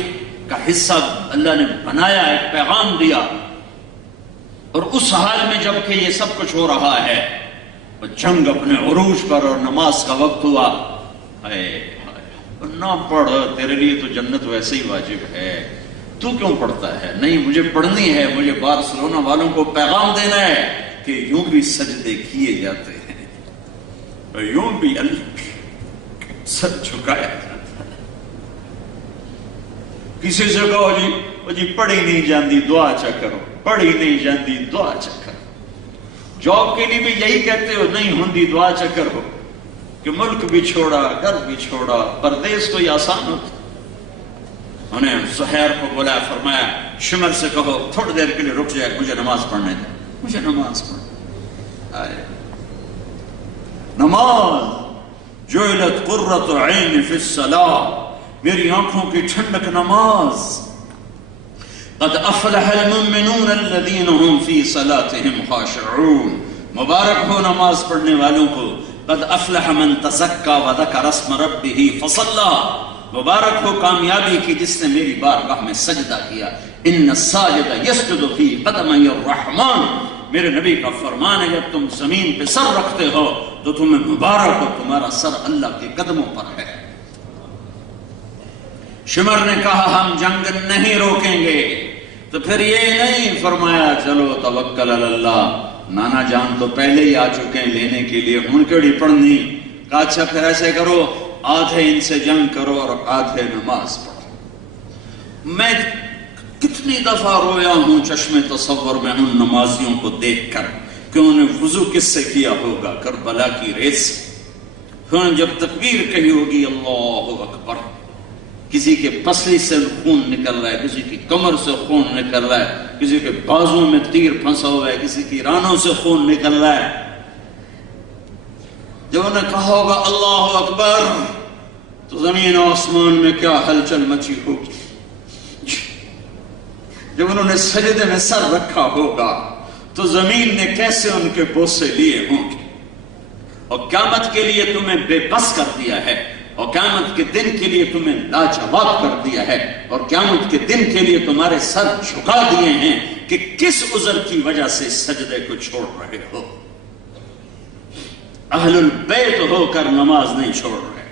کا حصہ اللہ نے بنایا، ایک پیغام دیا۔ اور اس حال میں جب کہ یہ سب کچھ ہو رہا ہے، جنگ اپنے عروج پر اور نماز کا وقت ہوا، نہ پڑھ، تیرے لیے تو جنت ویسے ہی واجب ہے، تو کیوں پڑھتا ہے؟ نہیں مجھے پڑھنی ہے، مجھے بارسلونا والوں کو پیغام دینا ہے کہ یوں بھی سجدے کیے جاتے ہیں اور یوں بھی اللہ سر جھکایا جاتا ہے۔ کسی سے کہو جی پڑھی نہیں جاندی دعا چا کرو، پڑھی نہیں جاندی دعا چا کرو۔ جاب کے لیے بھی یہی کہتے ہو، نہیں ہوندی دعا چا کرو، کہ ملک بھی چھوڑا، گھر بھی چھوڑا، پردیس کوئی آسان ہوتا؟ انہیں زہیر کو بولا، فرمایا شمر سے کہو تھوڑی دیر کے لیے رک جائے، مجھے نماز پڑھنے دے، مجھے نماز پڑھنے آئے۔ نماز جعلت قرۃ عین فی الصلاۃ، میری آنکھوں کی ٹھنڈک نماز۔ قد افلح المؤمنون الذین هم فی صلاتهم خاشعون، مبارک ہو نماز پڑھنے والوں کو۔ قد افلح من تزکا وذکر اسم ربہ فصلی، مبارک ہو کامیابی کی جس نے میری بارگاہ میں سجدہ کیا۔ ان الساجد یسجد فی قدمی الرحمن، میرے نبی کا فرمان ہے جب تم زمین پہ سر رکھتے ہو تو تمہیں مبارک ہو، تمہارا سر اللہ کے قدموں پر ہے۔ شمر نے کہا ہم جنگ نہیں روکیں گے، تو پھر یہ نہیں فرمایا چلو توکل علی اللہ، نانا جان تو پہلے ہی آ چکے ہیں لینے کے لیے، ان کیڑی پڑھنی؟ کہا اچھا پھر ایسے کرو، آدھے ان سے جنگ کرو اور آدھے نماز پڑھو۔ میں کتنی دفعہ رویا ہوں چشم تصور میں ان نمازیوں کو دیکھ کر کہ انہوں نے وضو کس سے کیا ہوگا؟ کربلا کی ریت سے۔ پھر جب تکبیر کہی ہوگی اللہ اکبر، کسی کے پسلی سے خون نکل رہا ہے، کسی کی کمر سے خون نکل رہا ہے، کسی کے بازوں میں تیر پھنسا ہوا ہے، کسی کی رانوں سے خون نکل رہا ہے۔ جب انہوں نے کہا ہوگا اللہ اکبر تو زمین و آسمان میں کیا ہلچل مچی ہوگی۔ جب انہوں نے سجدے میں سر رکھا ہوگا تو زمین نے کیسے ان کے بوسے لیے ہوں گے۔ اور قیامت کے لیے تمہیں بے بس کر دیا ہے، اور قیامت کے دن کے لیے تمہیں لاجواب کر دیا ہے، اور قیامت کے دن کے لیے تمہارے سر جھکا دیے ہیں کہ کس عذر کی وجہ سے سجدے کو چھوڑ رہے ہو۔ اہل البیت ہو کر نماز نہیں چھوڑ رہے،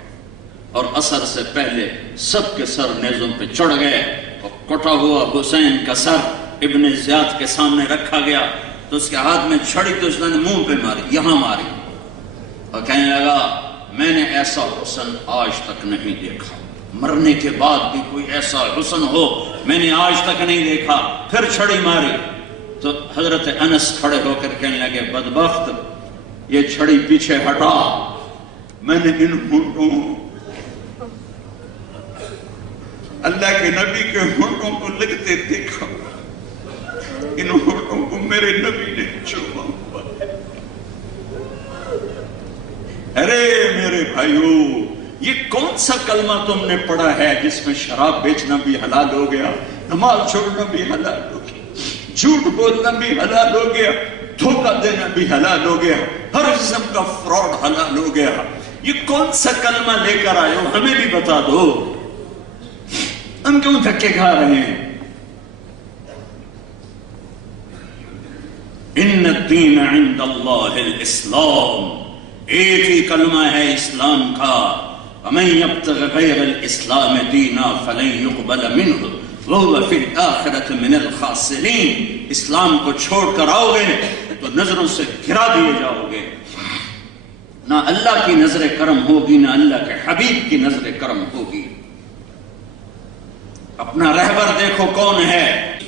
اور عصر سے پہلے سب کے سر نیزوں پہ چڑھ گئے، اور کٹا ہوا حسین کا سر ابن زیاد کے سامنے رکھا گیا تو اس کے ہاتھ میں چھڑی تو اس نے منہ پہ ماری، یہاں ماری، اور کہنے لگا میں نے ایسا حسن آج تک نہیں دیکھا، مرنے کے بعد بھی کوئی ایسا حسن ہو میں نے آج تک نہیں دیکھا۔ پھر چھڑی ماری تو حضرت انس کھڑے ہو کر کہنے لگے بدبخت یہ چھڑی پیچھے ہٹا، میں نے ان ہونٹوں اللہ کے نبی کے ہونٹوں کو لگتے دیکھا، ان ہونٹوں کو میرے نبی نے چوما ہوا ہے۔ ارے میرے بھائیو، یہ کون سا کلمہ تم نے پڑھا ہے جس میں شراب بیچنا بھی حلال ہو گیا، نماز چھوڑنا بھی حلال ہو گیا، جھوٹ بولنا بھی حلال ہو گیا، دھوکہ دینا بھی حلال ہو گیا، ہر قسم کا فراڈ حلال ہو گیا؟ یہ کون سا کلمہ لے کر آئے ہو؟ ہمیں بھی بتا دو، ہم کیوں دھکے کھا رہے ہیں؟ ان الدین عند اللہ الاسلام، ایک ہی کلمہ ہے اسلام کا، ومن یبتغ غیر الاسلام دینا فلن یقبل منہ وہو فی الآخرۃ من الخاسرین۔ اسلام کو چھوڑ کر آؤ گے تو نظروں سے گرا دیے جاؤ گے، نہ اللہ کی نظر کرم ہوگی نہ اللہ کے حبیب کی نظر کرم ہوگی۔ اپنا رہبر دیکھو کون ہے،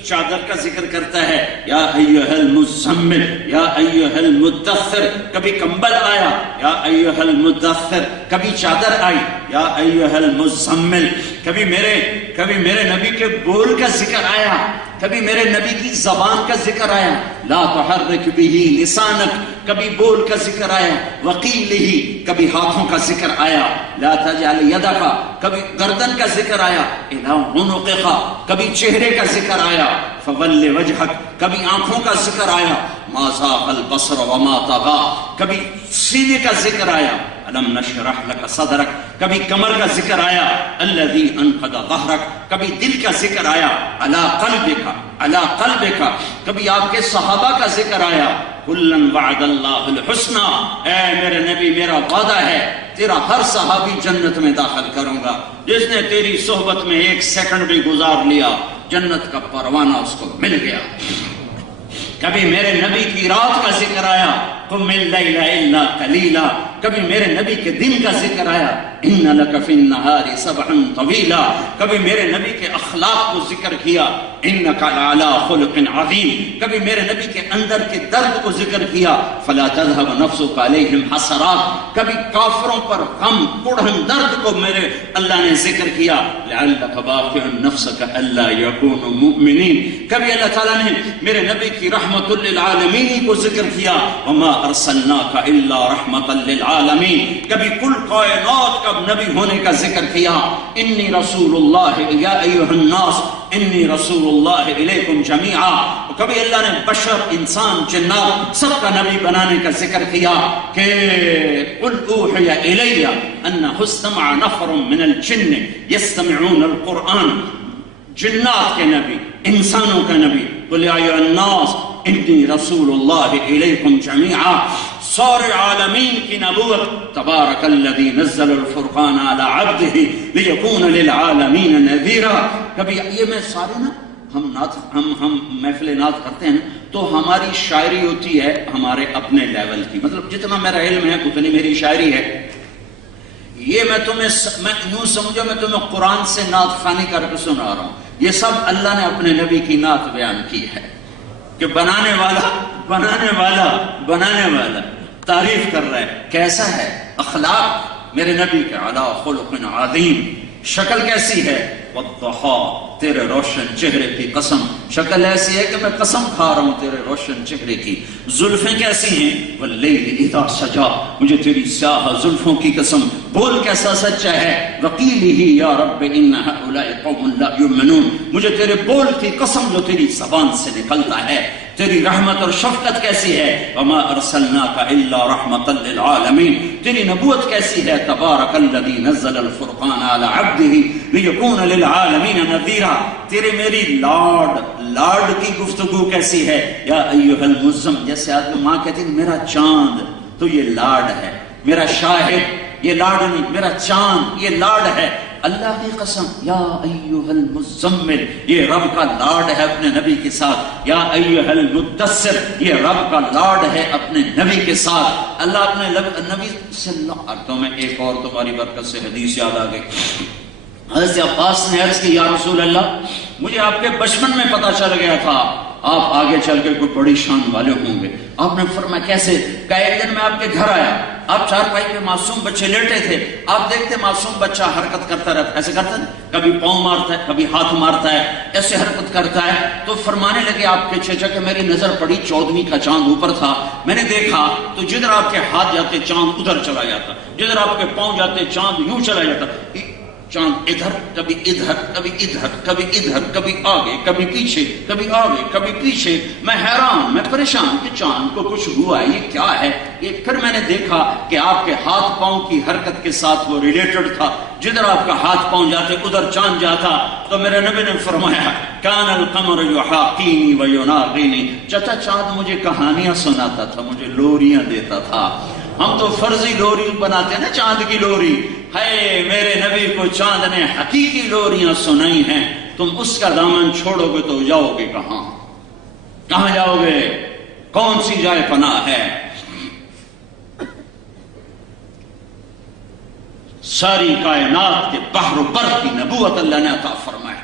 چادر کا ذکر کرتا ہے یا ایھا المزمل یا ایھا المدثر، کبھی کمبل آیا یا ایھا المدثر، کبھی چادر آئی یا ایھا المزمل، کبھی میرے نبی کے بول کا ذکر آیا، کبھی میرے نبی کی زبان کا ذکر آیا، لا تحرک بہ لسانک، کبھی بول کا ذکر آیا، وقیلہ، کبھی ہاتھوں کا ذکر آیا، لا تجعل یدک، کبھی گردن کا ذکر آیا، الی عنقک، کبھی چہرے کا ذکر آیا، فول وجہک، کبھی آنکھوں کا ذکر آیا، ما زاغ البصر وما طغى، کبھی سینے کا ذکر آیا، الم نشرح لک صدرک، کبھی کمر کا ذکر آیا، الذی انقض ظہرک، کبھی دل کا ذکر آیا، علی قلبک، علی قلبک، کبھی آپ کے صحابہ کا ذکر آیا، کلن وعد اللہ الحسنى، اے میرے نبی میرا وعدہ ہے تیرا ہر صحابی جنت میں داخل کروں گا، جس نے تیری صحبت میں 1 سیکنڈ بھی گزار لیا جنت کا پروانہ اس کو مل گیا۔ کبھی میرے نبی کی رات کا ذکر آیا قم اللیل الا قلیلا، کبھی میرے نبی کے دن کا ذکر آیا ان لک فی النہار سبحا طویلا، کبھی میرے نبی کے اخلاق کو ذکر کیا انک لعلی خلق عظیم، کبھی میرے نبی کے اندر کے درد کو ذکر کیا فلا تذهب نفسک علیہم حسرات، کبھی کافروں پر غم کڑھن درد کو میرے اللہ نے ذکر کیا لعلک باخع نفسک الا یکونوا مؤمنین، کبھی اللہ تعالیٰ نے میرے نبی کی رحمت للعالمین کو ذکر کیا وما ارسلناک الا رحمتا للعالمین، کبھی کل کائنات کا نبی ہونے کا ذکر کیا انی رسول اللہ یا ایھا الناس انی رسول اللہ الیکم جمیعا، کبھی اللہ نے بشر انسان جنات سب کا نبی بنانے کا ذکر کیا کہ قل اوحی الی انہ استمع نفر من الجن یستمعون القرآن، جنات کے نبی انسانوں کا نبی قل یا ایھا الناس انی رسول اللہ الیکم جمیعا، سارے عالمین کی نبوت تبارک الذی نزل الفرقان علی عبدہ لیکون للعالمین نذیرا۔ کبھی یہ میں سارے نا ہم محفل نعت کرتے ہیں تو ہماری شاعری ہوتی ہے ہمارے اپنے لیول کی، مطلب جتنا میرا علم ہے اتنی میری شاعری ہے، یہ میں یوں سمجھو میں تمہیں قرآن سے نعت خوانی کر کے سنا رہا ہوں، یہ سب اللہ نے اپنے نبی کی نعت بیان کی ہے کہ بنانے والا تعریف کر رہا ہے کیسا ہے اخلاق میرے نبی کے علی خلق عظیم، شکل کیسی ہے والضحیٰ تیرے روشن چہرے کی قسم، شکل ایسی ہے کہ میں قسم کھا رہا ہوں تیرے روشن چہرے کی، زلفیں کیسی ہیں واللیل اذا سجا، مجھے تیری سیاہ زلفوں کی قسم، بول کیسا سچا ہے وقیلہ یا رب ان ہؤلاء قوم لا یؤمنون، مجھے تیرے بول کی قسم جو تیری زبان سے نکلتا ہے، تیری رحمت اور شفقت کیسی ہے وما ارسلناک الا رحمتا للعالمین، تیری نبوت کیسی ہے تبارک الذی نزل الفرقان علی عبدہ لیکون للعالمین نذیرا، تیرے میری لاڈ کی گفتگو کیسی ہے یا ایھا المزم، جیسے آدمی ماں کہتی ہے میرا چاند تو یہ لاڈ ہے، میرا شاہد یہ لاڈ نہیں، میرا چاند یہ لاڈ ہے، اللہ کی قسم یا ایھا المزمل یہ رب کا لاڈ ہے اپنے نبی کے ساتھ، یا ایھا المدثر یہ رب کا لاڈ ہے اپنے نبی کے ساتھ، اللہ اپنے نبی صلی اللہ علیہ وسلم میں ایک اور تمہاری برکت سے حدیث یاد آ گئی، حضرت عباس نے عرض کی یا رسول اللہ مجھے آپ کے بچپن میں پتا چل گیا تھا آپ آگے چل کے کوئی بڑی شان والے ہوں گے، آپ نے فرمایا کیسے؟ کہ ایک دن میں آپ کے گھر آیا، آپ چارپائی پہ معصوم بچے لیٹے تھے، آپ دیکھتے معصوم بچہ حرکت کرتا رہتا، ایسے کرتا ہے کبھی پاؤں مارتا ہے کبھی ہاتھ مارتا ہے، ایسے حرکت کرتا ہے، تو فرمانے لگے آپ کے چچا کہ میری نظر پڑی 14ویں کا چاند اوپر تھا، میں نے دیکھا تو جدھر آپ کے ہاتھ جاتے چاند ادھر چلا جاتا، جدھر آپ کے پاؤں جاتے چاند یوں چلا جاتا، چاند ادھر کبھی ادھر کبھی ادھر کبھی ادھر کبھی آگے کبھی پیچھے کبھی آگے کبھی پیچھے، میں حیران میں پریشان کہ چاند کو کچھ ہوا یہ کیا ہے، یہ پھر میں نے دیکھا کہ آپ کے ہاتھ پاؤں کی حرکت کے ساتھ وہ ریلیٹڈ تھا، جدھر آپ کا ہاتھ پاؤں جاتے ادھر چاند جاتا، تو میرے نبی نے فرمایا کان القمر یحاقینی ویناغینی، چچا چاند مجھے کہانیاں سناتا تھا، مجھے لوریاں دیتا تھا، ہم تو فرضی لوری بناتے ہیں نا چاند کی لوری، ہے میرے نبی کو چاند نے حقیقی لوریاں سنائی ہیں، تم اس کا دامن چھوڑو گے تو جاؤ گے کہاں جاؤ گے، کون سی جائے پناہ ہے؟ ساری کائنات کے بحر و بر کی نبوت اللہ نے عطا فرمائی،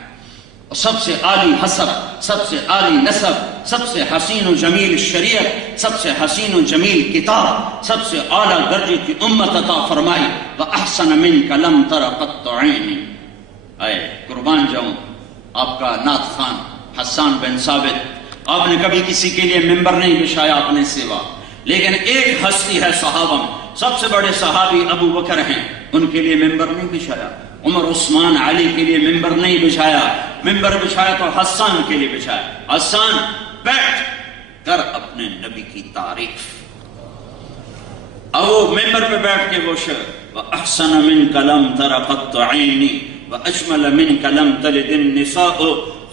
اور سب سے عالی حسب، سب سے عالی نسب، سب سے حسین و جمیل شریعت، سب سے حسین و جمیل کتاب، سب سے اعلیٰ درجے کی امت عطا فرمائی، وَأَحْسَنَ مِنْكَ لَمْ تَرَ قَطُّ عَيْنٍ، اے قربان جاؤں آپ کا نعت خوان حسان بن ثابت، آپ نے کبھی کسی کے لیے ممبر نہیں بچھایا اپنے سوا، لیکن ایک ہستی ہے صحابہ میں، سب سے بڑے صحابی ابو بکر ہیں، ان کے لیے ممبر نہیں بچھایا، عمر عثمان علی کے لیے ممبر نہیں بچھایا، ممبر بچھایا تو حسان کے لیے بچھایا، حسان بیٹھ کر اپنے نبی کی تعریف، اب وہ ممبر پہ بیٹھ کے وہ شعر وَأَحْسَنَ مِنْكَ لَمْ تَرَ قَطُّ عَيْنِي وَأَجْمَلَ مِنْكَ لَمْ تَلِدِ النِّسَاءُ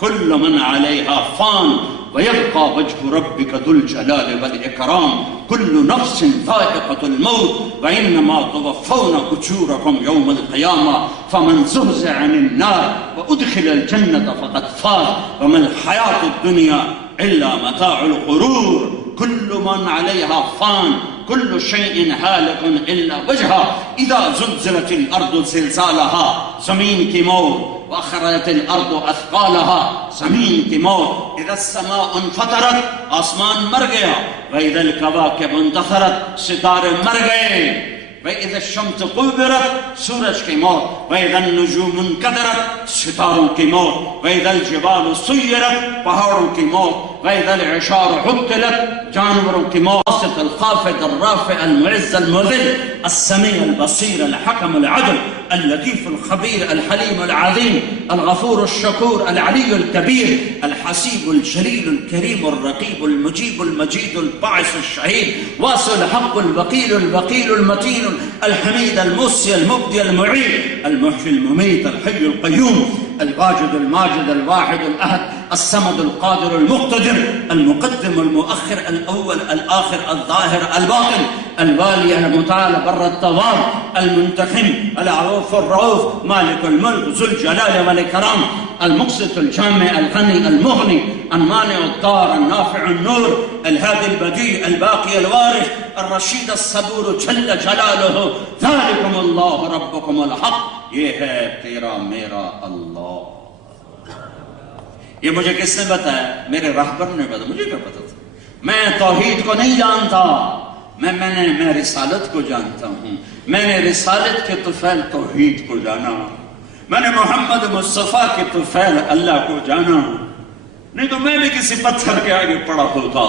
کل من علیہا فان ویبقى وجه ربك ذو الجلال والإكرام كل نفس ذائقة الموت وإنما توفون أجوركم يوم القيامة فمن زحزح عن النار وأدخل الجنة فقد فاز وما الحياة الدنيا إلا متاع الغرور. كل من عليها فان كل شيء هالك إلا وجهه إذا زلزلت الأرض زلزالها زمین کی موت. وأخرجت الأرض أثقالها زمین کی موت. إذا السماء انفطرت آسمان مر گیا. وإذا الكواكب انتثرت ستارے مر گئے. وإذا الشمس قبرت سورج کی موت. وإذا النجوم انكدرت ستاروں کی موت. وإذا الجبال سيرت پہاڑوں کی موت. وإذا العشار عطلت جانوروں کی موت. الخافض الرافع المعز المذل السميع البصير الحكم العدل اللطيف الخبير الحليم العظيم الغفور الشكور العلي الكبير الحسيب الجليل الكريم الرقيب المجيب المجيد الباعث الشهيد واسع الحق الوكيل الوكيل المتين الحميد المحصي المبدي المعيد المحيي المميت الحي القيوم الواجد الماجد الواحد الأحد الصمد القادر المقتدر المقدم المؤخر الأول الآخر الظاهر الباطن الوالي المتعال بر التواب المنتقم العروف الرؤوف مالك الملك ذو الجلال والإكرام المقسط الجامع الغني المغني المانع الضار النافع النور الهادي البديع الباقي الوارث الرشيد الصبور جل جلاله ذلكم الله ربكم الحق. یہ ہے تیرا میرا اللہ. یہ مجھے کس نے بتایا؟ میرے راہبر نے بتایا. مجھے کیا پتا تھا؟ میں توحید کو نہیں جانتا. میں رسالت کو جانتا ہوں. میں نے رسالت کے طفیل توحید کو جانا. میں نے محمد مصطفیٰ کے طفیل اللہ کو جانا. نہیں تو میں بھی کسی پتھر کے آگے پڑا ہوتا.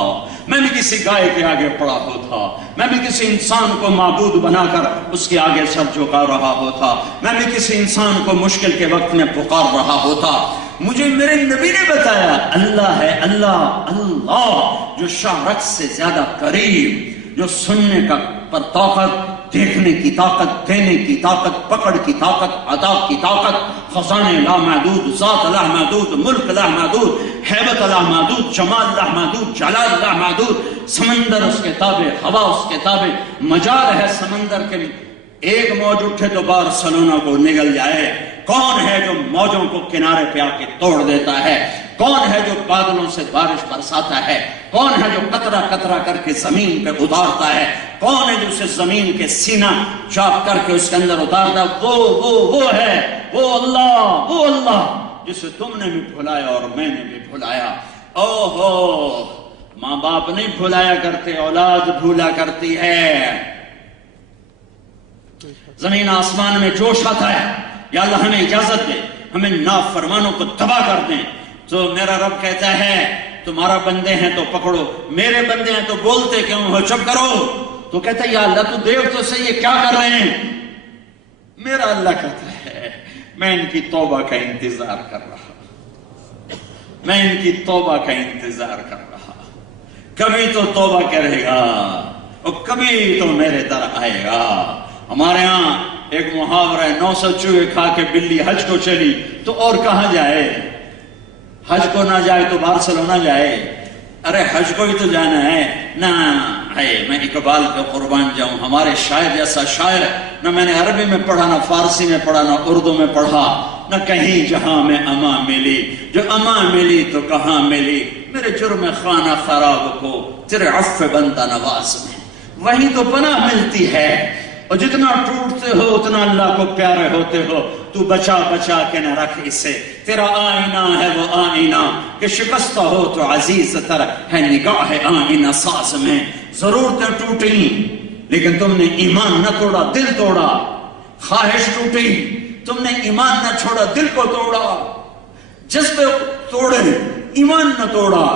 میں بھی کسی گائے کے آگے پڑا ہوتا. میں بھی کسی انسان کو معبود بنا کر اس کے آگے سر جھکا رہا ہوتا. میں بھی کسی انسان کو مشکل کے وقت میں پکار رہا ہوتا. مجھے میرے نبی نے بتایا اللہ ہے اللہ اللہ جو شاہرخ سے زیادہ قریب، جو سننے کا پر طاقت، دیکھنے کی طاقت، دینے کی طاقت، پکڑ کی طاقت، عطا کی طاقت، خزانے لامحدود، ذات لامحدود، ملک لامحدود، ہیبت لامحدود، جمال لامحدود، جلال لامحدود. سمندر اس کے تابع، ہوا اس کے تابع. مجال ہے سمندر کے ایک موج اٹھے تو بارسلونا کو نگل جائے. کون ہے جو موجوں کو کنارے پہ آ کے توڑ دیتا ہے؟ کون ہے جو بادلوں سے بارش برساتا ہے؟ کون ہے جو قطرہ قطرہ کر کے زمین پہ اتارتا ہے؟ کون ہے جو اسے زمین کے سینہ چاپ کر کے اس کے اندر اتارتا ہے؟ وہ ہے وہ اللہ جسے تم نے بھی بھلایا اور میں نے بھی بھلایا. اوہو، ماں باپ نہیں بھلایا کرتے، اولاد بھولا کرتی ہے. زمین آسمان میں جوش آتا ہے، یا اللہ ہمیں اجازت دے ہمیں نافرمانوں کو تباہ کر دیں. تو میرا رب کہتا ہے تمہارا بندے ہیں تو پکڑو، میرے بندے ہیں تو بولتے کیوں ہو، چپ کرو. تو کہتا ہے یا اللہ تو دیکھ تو صحیح یہ کیا کر رہے ہیں. میرا اللہ کہتا ہے میں ان کی توبہ کا انتظار کر رہا، میں ان کی توبہ کا انتظار کر رہا. کبھی تو توبہ کرے گا اور کبھی تو میرے در آئے گا. ہمارے ہاں ایک محاورہ ہے، 900 چوہے کھا کے بلی حج کو چلی تو اور کہاں جائے؟ حج کو نہ جائے تو بارسلونا جائے. ارے حج کو ہی تو جانا ہے نا. میں اقبال پہ قربان جاؤں، ہمارے شاعر جیسا شاعر نہ میں نے عربی میں پڑھا، نہ فارسی میں پڑھا، نہ اردو میں پڑھا، نہ کہیں جہاں میں اما ملی. جو اما ملی تو کہاں ملی؟ میرے جرم خانہ خراب کو تیرے عفو بندہ نواز میں وہی تو پناہ ملتی ہے. اور جتنا ٹوٹتے ہو اتنا اللہ کو پیارے ہوتے ہو. تو بچا بچا کے نہ رکھ اسے، تیرا آئینہ ہے وہ آئینہ کہ شکستہ ہو تو عزیز تر ہے نگاہ آئینہ ساز میں. ضرورتیں ٹوٹیں لیکن تم نے ایمان نہ توڑا، دل توڑا. خواہش ٹوٹی، تم نے ایمان نہ چھوڑا، دل کو توڑا. جذبے توڑے، ایمان نہ توڑا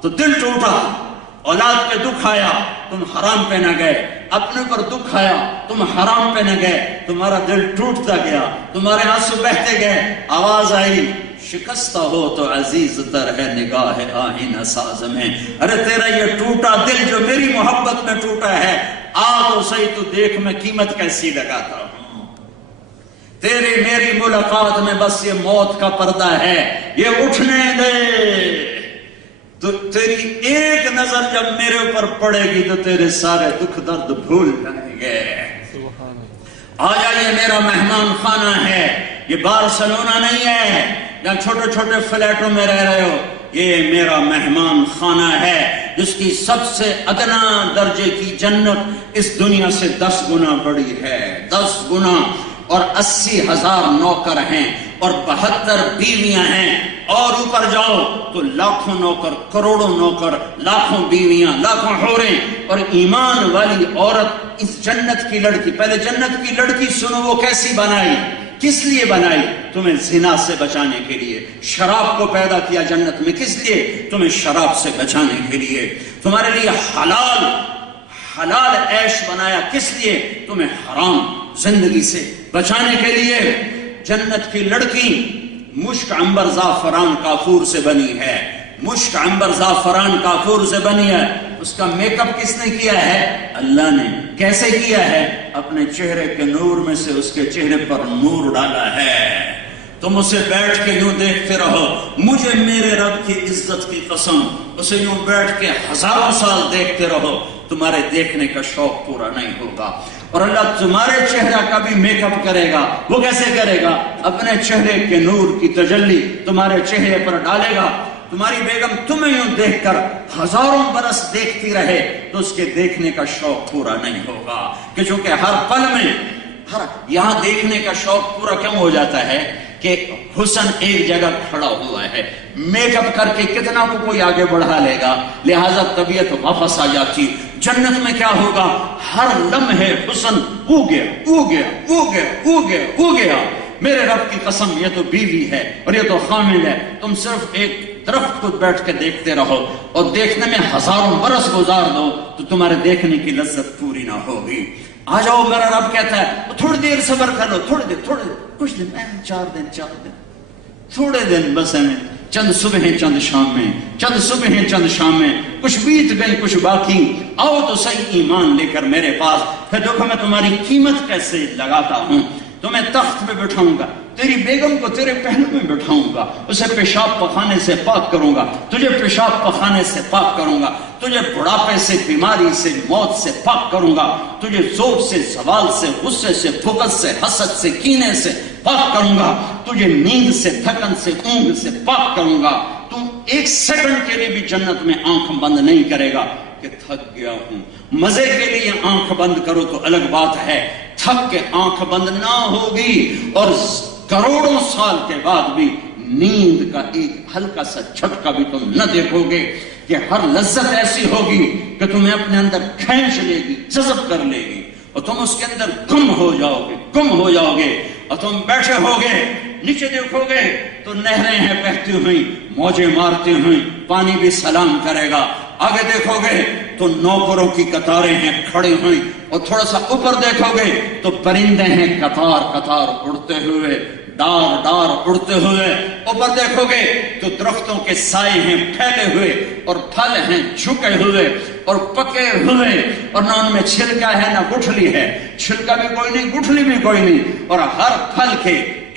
تو دل ٹوٹا. اولاد پہ دکھ آیا، تم حرام پہ نہ گئے. اپنے پر دکھ آیا، تم حرام پہ نہ گئے. تمہارا دل ٹوٹتا گیا، تمہارے آنسو بہتے گئے. آواز آئی شکستہ ہو تو عزیز تر ہے نگاہ آئینہ ساز میں. ارے تیرا یہ ٹوٹا دل جو میری محبت میں ٹوٹا ہے، آ تو صحیح تو دیکھ میں قیمت کیسی لگاتا ہوں. تیری میری ملاقات میں بس یہ موت کا پردہ ہے، یہ اٹھنے دے۔ تو تیری ایک نظر جب میرے اوپر پڑے گی تو تیرے سارے دکھ درد بھول جائیں گے۔ آ جائیے، میرا مہمان خانہ ہے، یہ بارسلونا نہیں ہے جہاں چھوٹے چھوٹے فلیٹوں میں رہ رہے ہو، یہ میرا مہمان خانہ ہے جس کی سب سے ادنا درجے کی جنت اس دنیا سے 10 گنا بڑی ہے، 10 گنا، اور 80,000 نوکر ہیں اور 72 بیویاں ہیں، اور اوپر جاؤ تو لاکھوں نوکر، کروڑوں نوکر، لاکھوں بیویاں، لاکھوں حوریں، اور ایمان والی عورت اس جنت کی لڑکی۔ پہلے جنت کی لڑکی سنو وہ کیسی بنائی، کس لیے بنائی؟ تمہیں زنا سے بچانے کے لیے۔ شراب کو پیدا کیا جنت میں کس لیے؟ تمہیں شراب سے بچانے کے لیے۔ تمہارے لیے حلال عیش بنایا کس لیے؟ تمہیں حرام زندگی سے بچانے کے لیے۔ جنت کی لڑکی مشک عنبر زعفران کافور سے بنی ہے، مشک عنبر زعفران کافور سے بنی ہے۔ اس کا میک اپ کس نے کیا ہے؟ اللہ نے۔ کیسے کیا ہے؟ اپنے چہرے کے نور میں سے اس کے چہرے پر نور ڈالا ہے۔ تم اسے بیٹھ کے یوں دیکھتے رہو، مجھے میرے رب کی عزت کی قسم، اسے یوں بیٹھ کے ہزاروں سال دیکھتے رہو، تمہارے دیکھنے کا شوق پورا نہیں ہوگا۔ اور اللہ تمہارے چہرہ کا بھی میک اپ کرے گا۔ وہ کیسے کرے گا؟ اپنے چہرے کے نور کی تجلی تمہارے چہرے پر ڈالے گا۔ تمہاری بیگم تمہیں یوں دیکھ کر ہزاروں برس دیکھتی رہے تو اس کے دیکھنے کا شوق پورا نہیں ہوگا، کہ چونکہ ہر پل میں یہاں دیکھنے کا شوق پورا کیوں ہو جاتا ہے کہ حسن ایک جگہ کھڑا ہوا ہے، میک اپ کر کے کتنا کو کوئی آگے بڑھا لے گا، لہذا طبیعت واپس آ جاتی۔ جنت میں کیا ہوگا؟ ہر لمحے حسن ہو گیا۔ میرے رب کی قسم، یہ تو بیوی ہے اور یہ تو خامد ہے، تم صرف ایک درخت کو بیٹھ کے دیکھتے رہو اور دیکھنے میں ہزاروں برس گزار دو تو تمہارے دیکھنے کی لذت پوری نہ ہوگی۔ آ جاؤ، میرا رب کہتا ہے تھوڑی دیر صبر کر لو، تھوڑی دیر، کچھ دن، 4 دن، تھوڑے دن بس ہیں، چند صبح چند شام میں، کچھ بیت گئی کچھ باقی، آؤ تو صحیح ایمان لے کر میرے پاس، پھر دیکھو میں تمہاری قیمت کیسے لگاتا ہوں۔ تمہیں تخت پہ بٹھاؤں گا، تیری بیگم کو تیرے پہلو میں بٹھاؤں گا، اسے پیشاب پخانے سے پاک کروں گا، تجھے پیشاب پخانے سے پاک کروں گا، تجھے بڑھاپے سے، بیماری سے، موت سے پاک کروں گا، تجھے ذوق سے، زوال سے، غصے سے، بغض سے، حسد سے، کینے سے پاک کروں گا، تجھے نیند سے، تھکن سے، اونگ سے پاک کروں گا۔ تم ایک سیکنڈ کے لیے بھی جنت میں آنکھ بند نہیں کرے گا کہ تھک گیا ہوں۔ مزے کے لیے آنکھ بند کرو تو الگ بات ہے، تھک کے آنکھ بند نہ ہوگی، اور کروڑوں سال کے بعد بھی نیند کا ایک ہلکا سا جھٹکا بھی تم نہ دیکھو گے، کہ ہر لذت ایسی ہوگی کہ تمہیں اپنے اندر کھینچ لے گی، جذب کر لے گی، اور تم اس کے اندر گم ہو جاؤ گے، اور تم بیٹھے ہوگے، نیچے دیکھو گے تو نہریں ہیں بہتی ہوئی، موجیں مارتی ہوئی، پانی بھی سلام کرے گا، آگے دیکھو گے تو نوکروں کی قطاریں ہیں کھڑی ہوئی، اور تھوڑا سا اوپر دیکھو گے تو پرندے ہیں قطار اڑتے ہوئے، ڈار اڑتے ہوئے، اوپر دیکھو گے تو درختوں کے سائے ہیں پھیلے ہوئے، اور پھل ہیں جھکے ہوئے اور پکے ہوئے، اور نہ ان میں چھلکا ہے نہ گٹھلی ہے، چھلکا بھی کوئی نہیں، گٹھلی بھی کوئی نہیں، اور ہر پھل کے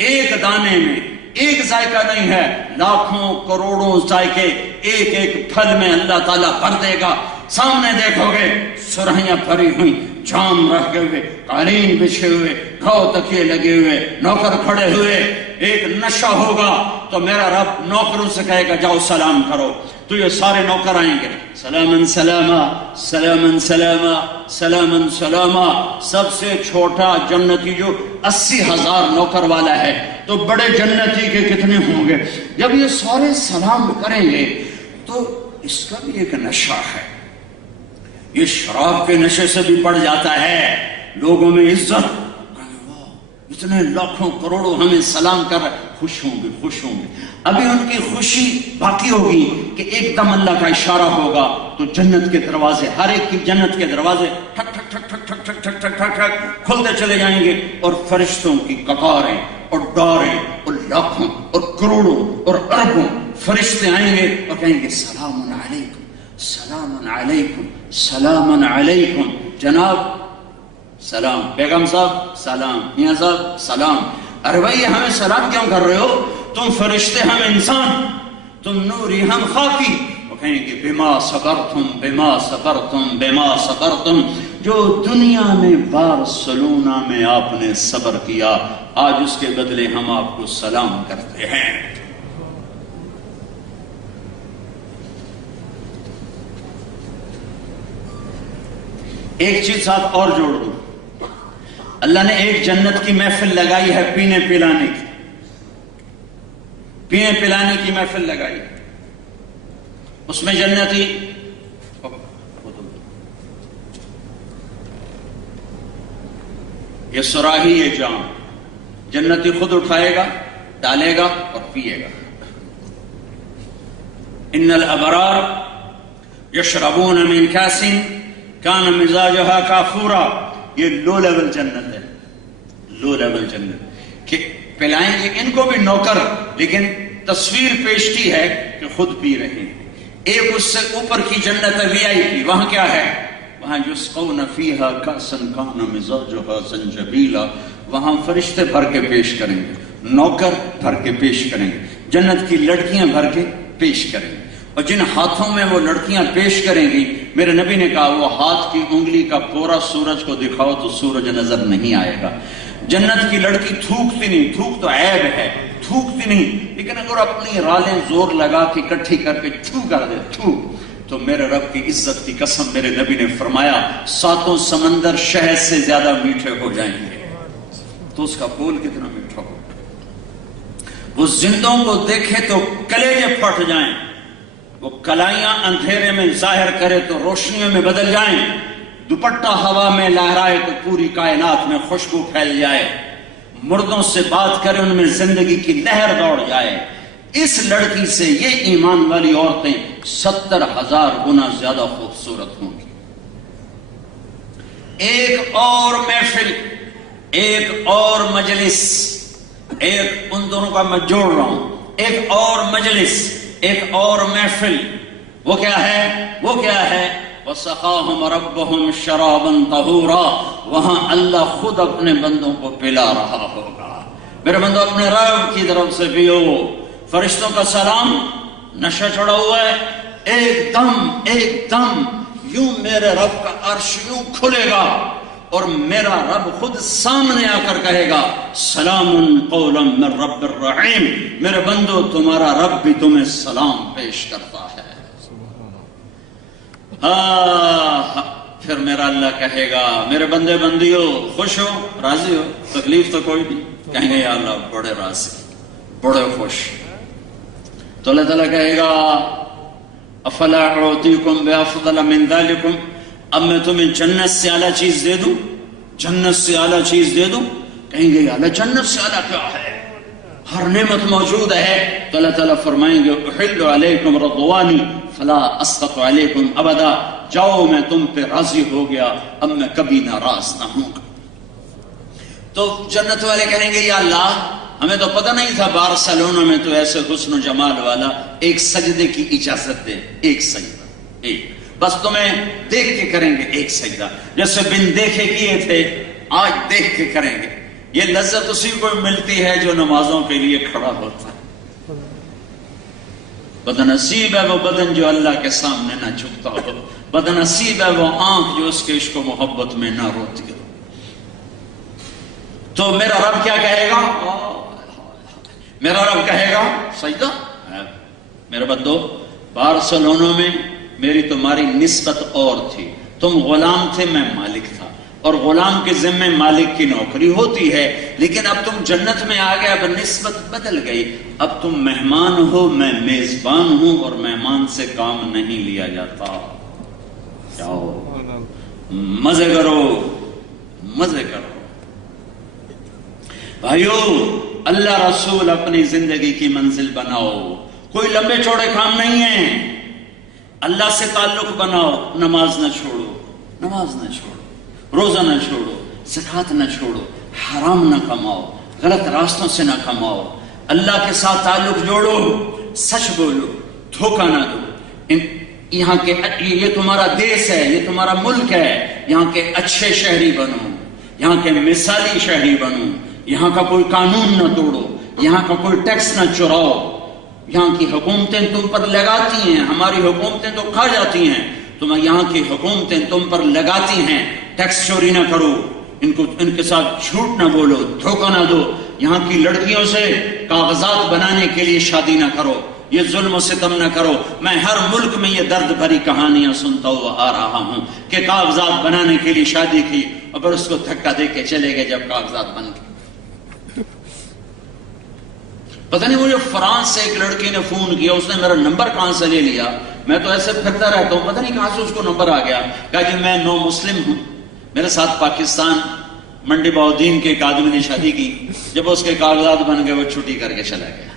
ایک دانے میں ایک ذائقہ نہیں ہے، لاکھوں کروڑوں ذائقے ایک پھل میں اللہ تعالیٰ بھر دے گا۔ سامنے دیکھو گے سرہیاں بھری ہوئی، جام رہ گئے ہوئے، قالین بچھے ہوئے، گھاؤ تکیے لگے ہوئے، نوکر کھڑے ہوئے، ایک نشہ ہوگا تو میرا رب نوکروں سے کہے گا جاؤ سلام کرو، تو یہ سارے نوکر آئیں گے، سلامن سلاما، سلامن سلاما، سلامن سلاما۔ سب سے چھوٹا جنتی جو 80,000 نوکر والا ہے، تو بڑے جنتی کے کتنے ہوں گے؟ جب یہ سارے سلام کریں گے تو اس کا بھی ایک نشہ ہے، یہ شراب کے نشے سے بھی بڑھ جاتا ہے، لوگوں میں عزت، اتنے لاکھوں کروڑوں ہمیں سلام کر رہے، خوش ہوں گے۔ ابھی ان کی خوشی باقی ہوگی کہ ایک دم اللہ کا اشارہ ہوگا تو جنت کے دروازے، ہر ایک کی جنت کے دروازے ٹھک ٹھک ٹھک ٹھک ٹھک ٹھک ٹھک ٹھک ٹھک ٹھک کھلتے چلے جائیں گے، اور فرشتوں کی قطاریں اور ڈاریں اور لاکھوں اور کروڑوں اور اربوں فرشتے آئیں گے اور کہیں گے سلام علیکم، سلام علیکم، سلام علیکم۔ جناب سلام، بیگم صاحب سلام، میاں صاحب سلام، ارے بھائی ہمیں سلام کیوں کر رہے ہو؟ تم فرشتے ہم انسان، تم نوری ہم خاکی۔ وہ کہیں گے بما صبرتم بما صبرتم بما صبرتم، جو دنیا میں بارسلونا میں آپ نے صبر کیا، آج اس کے بدلے ہم آپ کو سلام کرتے ہیں۔ ایک چیز ساتھ اور جوڑ دوں، اللہ نے ایک جنت کی محفل لگائی ہے پینے پلانے کی، پینے پلانے کی محفل لگائی، اس میں جنتی یہ سراہی یہ جام جنتی خود اٹھائے گا، ڈالے گا اور پیے گا۔ ان الابرار یشربون من کاس کان مزاجها کافورا، یہ لو لیول جنت ہے، لو لیول جنت کہ پلائیں گے ان کو بھی نوکر، لیکن تصویر پیش کی ہے کہ خود پی رہے ہیں۔ ایک اس سے اوپر کی جنت ہے وی آئی پی، وہاں کیا ہے؟ وہاں یسقون فیہا کأسا کان مزاجها زنجبیلا، وہاں فرشتے بھر کے پیش کریں گے، نوکر بھر کے پیش کریں گے، جنت کی لڑکیاں بھر کے پیش کریں گے، اور جن ہاتھوں میں وہ لڑکیاں پیش کریں گی، میرے نبی نے کہا وہ ہاتھ کی انگلی کا پورا سورج کو دکھاؤ تو سورج نظر نہیں آئے گا۔ جنت کی لڑکی تھوکتی نہیں، تھوک تو عیب ہے، تھوکتی نہیں، لیکن اگر اپنی رالیں زور لگا کے اکٹھی کر کے تھو کر دے تھو، تو میرے رب کی عزت کی قسم میرے نبی نے فرمایا 7 سمندر شہد سے زیادہ میٹھے ہو جائیں گے۔ تو اس کا بول کتنا میٹھا ہو، وہ زندوں کو دیکھے تو کلیجے پھٹ جائیں، وہ کلائیاں اندھیرے میں ظاہر کرے تو روشنیوں میں بدل جائیں، دوپٹہ ہوا میں لہرائے تو پوری کائنات میں خوشبو پھیل جائے، مردوں سے بات کرے ان میں زندگی کی لہر دوڑ جائے۔ اس لڑکی سے یہ ایمان والی عورتیں 70,000 گنا زیادہ خوبصورت ہوں گی۔ ایک اور محفل، ایک اور مجلس، ایک ان دونوں کا میں جوڑ رہا ہوں، ایک اور مجلس، ایک اور محفل، وہ کیا ہے؟ وہ کیا ہے؟ وَسَقَاهُمْ رَبُّهُمْ شَرَابًا طَهُورًا، وہاں اللہ خود اپنے بندوں کو پلا رہا ہوگا۔ میرے بندوں اپنے رب کی طرف سے پیو، فرشتوں کا سلام، نشہ چڑھا ہوا ہے، ایک دم یوں میرے رب کا عرش یوں کھلے گا اور میرا رب خود سامنے آ کر کہے گا سلام قولا من رب الرحیم، میرے بندو تمہارا رب بھی تمہیں سلام پیش کرتا ہے۔ پھر میرا اللہ کہے گا میرے بندے بندیو خوش ہو، راضی ہو، تکلیف تو کوئی نہیں؟ کہیں گے یا اللہ بڑے راضی، بڑے خوش۔ تو اللہ تعالیٰ کہے گا افلا اعطیکم بافضل من ذلکم، اب میں تمہیں جنت سے اعلیٰ چیز دے دوں، جنت سے اعلیٰ چیز دے دوں؟ کہیں گے یا اللہ جنت سے اعلیٰ کیا ہے؟ ہر نعمت موجود ہے۔ تو اللہ تعالیٰ فرمائیں گے احل علیکم رضوانی فلا اسقط علیکم ابدا، جاؤ میں تم پہ راضی ہو گیا، اب میں کبھی ناراض نہ ہوں گا۔ تو جنت والے کہیں گے یا اللہ ہمیں تو پتہ نہیں تھا بارسلونا میں تو ایسے حسن و جمال والا، ایک سجدے کی اجازت دے، ایک سجدہ، ایک بس تمہیں دیکھ کے کریں گے ایک سجدہ، جیسے بن دیکھے کیے تھے آج دیکھ کے کریں گے۔ یہ لذت اسی کو ملتی ہے جو نمازوں کے لیے کھڑا ہوتا ہے۔ بدنصیب ہے وہ بدن جو اللہ کے سامنے نہ جھکتا ہو، بدنصیب ہے وہ آنکھ جو اس کے عشق و محبت میں نہ روتی ہو۔ تو میرا رب کیا کہے گا؟ میرا رب کہے گا سجدہ۔ میرے بندو بارسلونا میں میری تمہاری نسبت اور تھی، تم غلام تھے میں مالک تھا، اور غلام کے ذمے مالک کی نوکری ہوتی ہے، لیکن اب تم جنت میں آ گئے، اب نسبت بدل گئی، اب تم مہمان ہو میں میزبان ہوں، اور مہمان سے کام نہیں لیا جاتا۔ جاؤ مزے کرو، مزے کرو۔ بھائیو اللہ رسول اپنی زندگی کی منزل بناؤ، کوئی لمبے چوڑے کام نہیں ہیں، اللہ سے تعلق بناؤ، نماز نہ چھوڑو، نماز نہ چھوڑو، روزہ نہ چھوڑو، زکوٰۃ نہ چھوڑو، حرام نہ کماؤ، غلط راستوں سے نہ کماؤ، اللہ کے ساتھ تعلق جوڑو، سچ بولو، دھوکہ نہ دو۔ یہاں کے یہ تمہارا دیس ہے، یہ تمہارا ملک ہے، یہاں کے اچھے شہری بنو، یہاں کے مثالی شہری بنو، یہاں کا کوئی قانون نہ توڑو، یہاں کا کوئی ٹیکس نہ چراؤ، یہاں کی حکومتیں تم پر لگاتی ہیں، ہماری حکومتیں تو کھا جاتی ہیں، تم یہاں کی حکومتیں تم پر لگاتی ہیں، ٹیکس چوری نہ کرو، ان کے ساتھ جھوٹ نہ بولو، دھوکہ نہ دو، یہاں کی لڑکیوں سے کاغذات بنانے کے لیے شادی نہ کرو، یہ ظلم و ستم نہ کرو۔ میں ہر ملک میں یہ درد بھری کہانیاں سنتا ہوا آ رہا ہوں کہ کاغذات بنانے کے لیے شادی کی اور پھر اس کو دھکا دے کے چلے گئے جب کاغذات بن گئے۔ پتہ نہیں مجھے فرانس سے ایک لڑکی نے فون کیا، اس نے میرا نمبر کہاں سے لے لیا، میں تو ایسے پھرتا رہتا ہوں، پتہ نہیں کہاں سے اس کو نمبر آ گیا، کہا جی میں نو مسلم ہوں، میرے ساتھ پاکستان منڈی بہودین کے ایک آدمی نے شادی کی، جب اس کے کاغذات بن گئے وہ چھٹی کر کے چلا گیا۔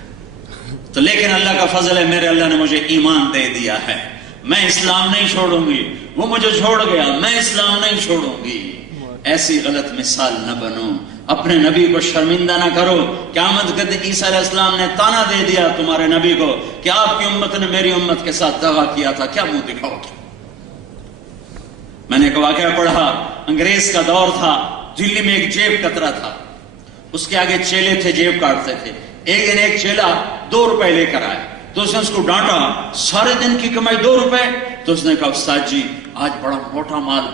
تو لیکن اللہ کا فضل ہے، میرے اللہ نے مجھے ایمان دے دیا ہے، میں اسلام نہیں چھوڑوں گی، وہ مجھے چھوڑ گیا، میں اسلام نہیں چھوڑوں گی۔ ایسی غلط مثال نہ بنو، اپنے نبی کو شرمندہ نہ کرو۔ قیامت کے دن عیسیٰ علیہ السلام نے تانا دے دیا تمہارے نبی کو کہ آپ کی امت نے میری امت کے ساتھ دعویٰ کیا تھا، کیا منہ دکھاؤ گے؟ میں نے ایک واقعہ پڑھا، انگریز کا دور تھا، دلی میں ایک جیب کترا تھا، اس کے آگے چیلے تھے جیب کاٹتے تھے۔ ایک دن ایک چیلا 2 روپے لے کر آئے تو اس نے اس کو ڈانٹا، سارے دن کی کمائی 2 روپے۔ تو اس نے کہا استاد جی آج بڑا موٹا مال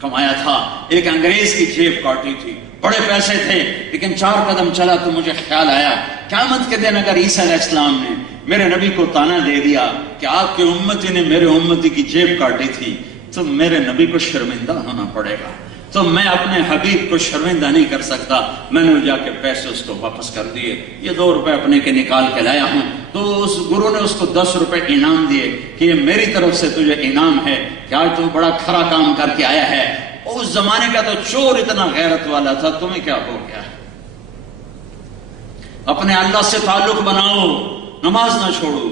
کمایا تھا، ایک انگریز کی جیب کاٹی تھی، بڑے پیسے تھے، لیکن 4 قدم چلا تو مجھے خیال آیا قیامت کے دن اگر عیسیٰ علیہ السلام نے میرے نبی کو تانا دے دیا کہ آپ کی امتی نے میرے امتی کی جیب کاٹی تھی تو میرے نبی کو شرمندہ ہونا پڑے گا، تو میں اپنے حبیب کو شرمندہ نہیں کر سکتا۔ میں نے جا کے پیسے اس کو واپس کر دیے، یہ 2 روپے اپنے کے نکال کے لایا ہوں۔ تو اس گرو نے اس کو 10 روپے انعام دیے کہ یہ میری طرف سے تجھے انعام ہے کہ آج تو بڑا کھرا کام کر کے آیا ہے۔ اس زمانے کا تو چور اتنا غیرت والا تھا، تمہیں کیا ہو گیا؟ اپنے اللہ سے تعلق بناؤ، نماز نہ چھوڑو،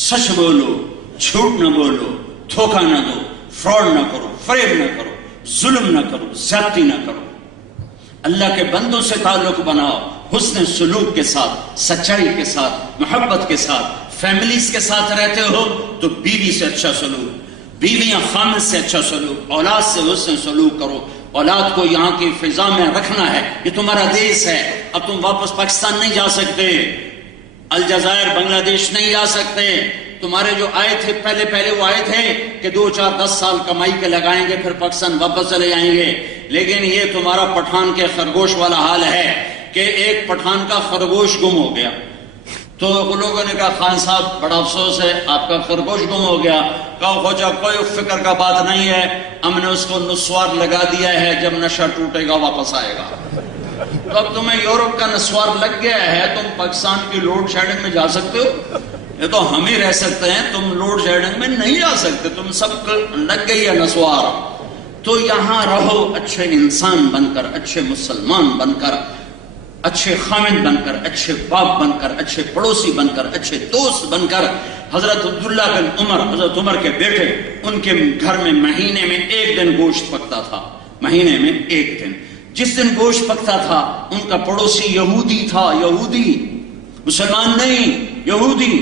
سچ بولو، جھوٹ نہ بولو، دھوکہ نہ دو، فراڈ نہ کرو، فریب نہ کرو، ظلم نہ کرو، زیادتی نہ کرو، اللہ کے بندوں سے تعلق بناؤ، حسن سلوک کے ساتھ، سچائی کے ساتھ، محبت کے ساتھ۔ فیملیز کے ساتھ رہتے ہو تو بیوی سے اچھا سلوک، بیویاں خامد سے اچھا سلوک، اولاد سے حسن سلوک کرو۔ اولاد کو یہاں کی فضا میں رکھنا ہے، یہ تمہارا دیش ہے، اب تم واپس پاکستان نہیں جا سکتے، الجزائر بنگلہ دیش نہیں جا سکتے۔ تمہارے جو آئے تھے پہلے وہ آئے تھے کہ 2 4 10 سال کمائی کے لگائیں گے پھر پاکستان واپس چلے جائیں گے، لیکن یہ تمہارا پٹھان کے خرگوش والا حال ہے کہ ایک پٹھان کا خرگوش گم ہو گیا۔ تو لوگوں نے کہا خان صاحب بڑا افسوس ہے آپ کا خرگوش گم ہو گیا۔ کہا خواجہ کوئی فکر کا بات نہیں ہے، ہم نے اس کو نسوار لگا دیا ہے، جب نشہ ٹوٹے گا واپس آئے گا۔ تو اب تمہیں یورپ کا نسوار لگ گیا ہے، تم پاکستان کی لوڈ شیڈنگ میں جا سکتے ہو؟ یہ تو ہم ہی رہ سکتے ہیں، تم لوڈ شیڈنگ میں نہیں جا سکتے، تم سب کو لگ گئی ہے نسوار۔ تو یہاں رہو اچھے انسان بن کر، اچھے مسلمان بن کر، اچھے خامد بن کر، اچھے باپ بن کر، اچھے پڑوسی بن کر، اچھے دوست بن کر۔ حضرت عبداللہ بن عمر، حضرت عمر کے بیٹے، ان کے گھر میں مہینے میں 1 دن گوشت پکتا تھا، مہینے میں 1 دن۔ جس دن گوشت پکتا تھا ان کا پڑوسی یہودی تھا، یہودی، مسلمان نہیں، یہودی۔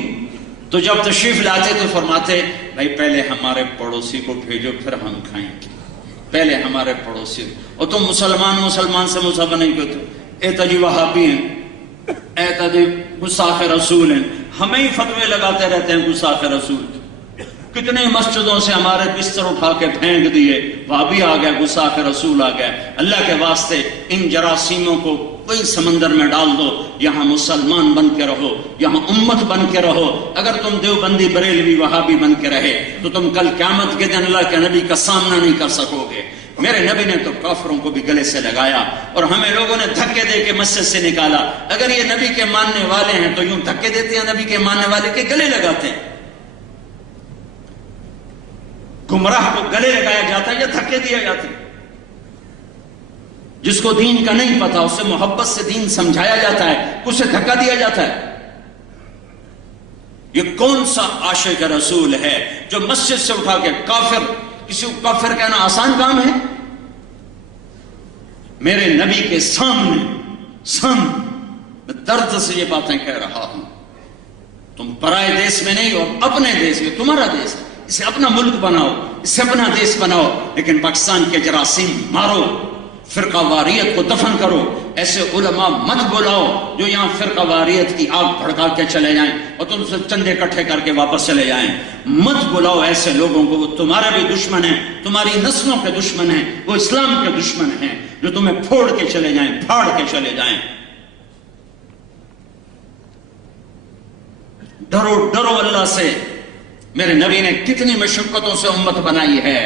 تو جب تشریف لاتے تو فرماتے بھائی پہلے ہمارے پڑوسی کو بھیجو پھر ہم کھائیں گے، پہلے ہمارے پڑوسی۔ اور تم مسلمان سے مصافحہ نہیں کرتے، اے تجی وہابی ہیں، اے تجی گستاخ رسول ہیں، ہمیں ہی فتوے لگاتے رہتے ہیں گستاخ رسول۔ کتنے مسجدوں سے ہمارے بستر اٹھا کے پھینک دیے، وہابی آ گیا، گستاخ رسول آ گیا۔ اللہ کے واسطے ان جراثیموں کو وہی سمندر میں ڈال دو، یہاں مسلمان بن کے رہو، یہاں امت بن کے رہو۔ اگر تم دیوبندی بریلوی وہابی بن کے رہے تو تم کل قیامت کے دن اللہ کے نبی کا سامنا نہیں کر سکو گے۔ میرے نبی نے تو کافروں کو بھی گلے سے لگایا اور ہمیں لوگوں نے دھکے دے کے مسجد سے نکالا۔ اگر یہ نبی کے ماننے والے ہیں تو یوں دھکے دیتے ہیں، نبی کے ماننے والے کے گلے لگاتے ہیں۔ گمراہ کو گلے لگایا جاتا ہے یا دھکے دیا جاتا ہے؟ جس کو دین کا نہیں پتا اسے محبت سے دین سمجھایا جاتا ہے، اسے دھکا دیا جاتا ہے۔ یہ کون سا عاشق رسول ہے جو مسجد سے اٹھا کے کافر، کسی کو کافر کہنا آسان کام ہے؟ میرے نبی کے سامنے میں درد سے یہ باتیں کہہ رہا ہوں۔ تم پرائے دیش میں نہیں ہو، اپنے دیش میں، تمہارا دیش، اسے اپنا ملک بناؤ، اسے اپنا دیش بناؤ، لیکن پاکستان کے جراثیم مارو، فرقہ واریت کو دفن کرو. ایسے علماء مت بلاؤ جو یہاں فرقہ واریت کی آگ بھڑکا کے چلے جائیں اور تم سے چندے اکٹھے کر کے واپس چلے جائیں. مت بلاؤ ایسے لوگوں کو، وہ تمہارے بھی دشمن ہیں، تمہاری نسلوں کے دشمن ہیں، وہ اسلام کے دشمن ہیں جو تمہیں پھوڑ کے چلے جائیں، پھاڑ کے چلے جائیں. ڈرو ڈرو اللہ سے. میرے نبی نے کتنی مشقتوں سے امت بنائی ہے،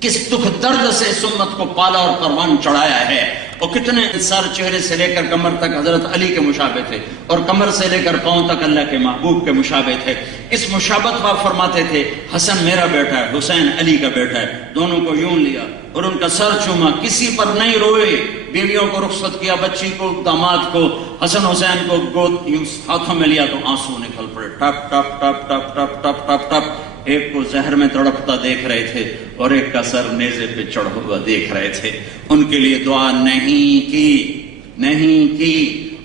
کس دکھ درد سے اس امت کو پالا اور پروان چڑھایا ہے، اور کتنے سر چہرے سے لے کر کمر تک حضرت علی کے مشابہ تھے، اور کمر سے لے کر پاؤں تک اللہ کے محبوب کے مشابہ تھے. اس مشابہت پر فرماتے تھے حسن میرا بیٹا ہے، حسین علی کا بیٹا ہے. دونوں کو یوں لیا اور ان کا سر چوما، کسی پر نہیں روئے. بیویوں کو رخصت کیا، بچی کو، داماد کو، حسن حسین کو گود یوں ہاتھوں میں لیا تو آنسو نکل پڑے، ٹپ ٹپ ٹپ ٹپ ٹپ ٹپ ٹپ ٹپ. ایک کو زہر میں تڑپتا دیکھ رہے تھے اور ایک کا سر نیزے پہ چڑھا ہوا دیکھ رہے تھے. ان کے لیے دعا نہیں کی.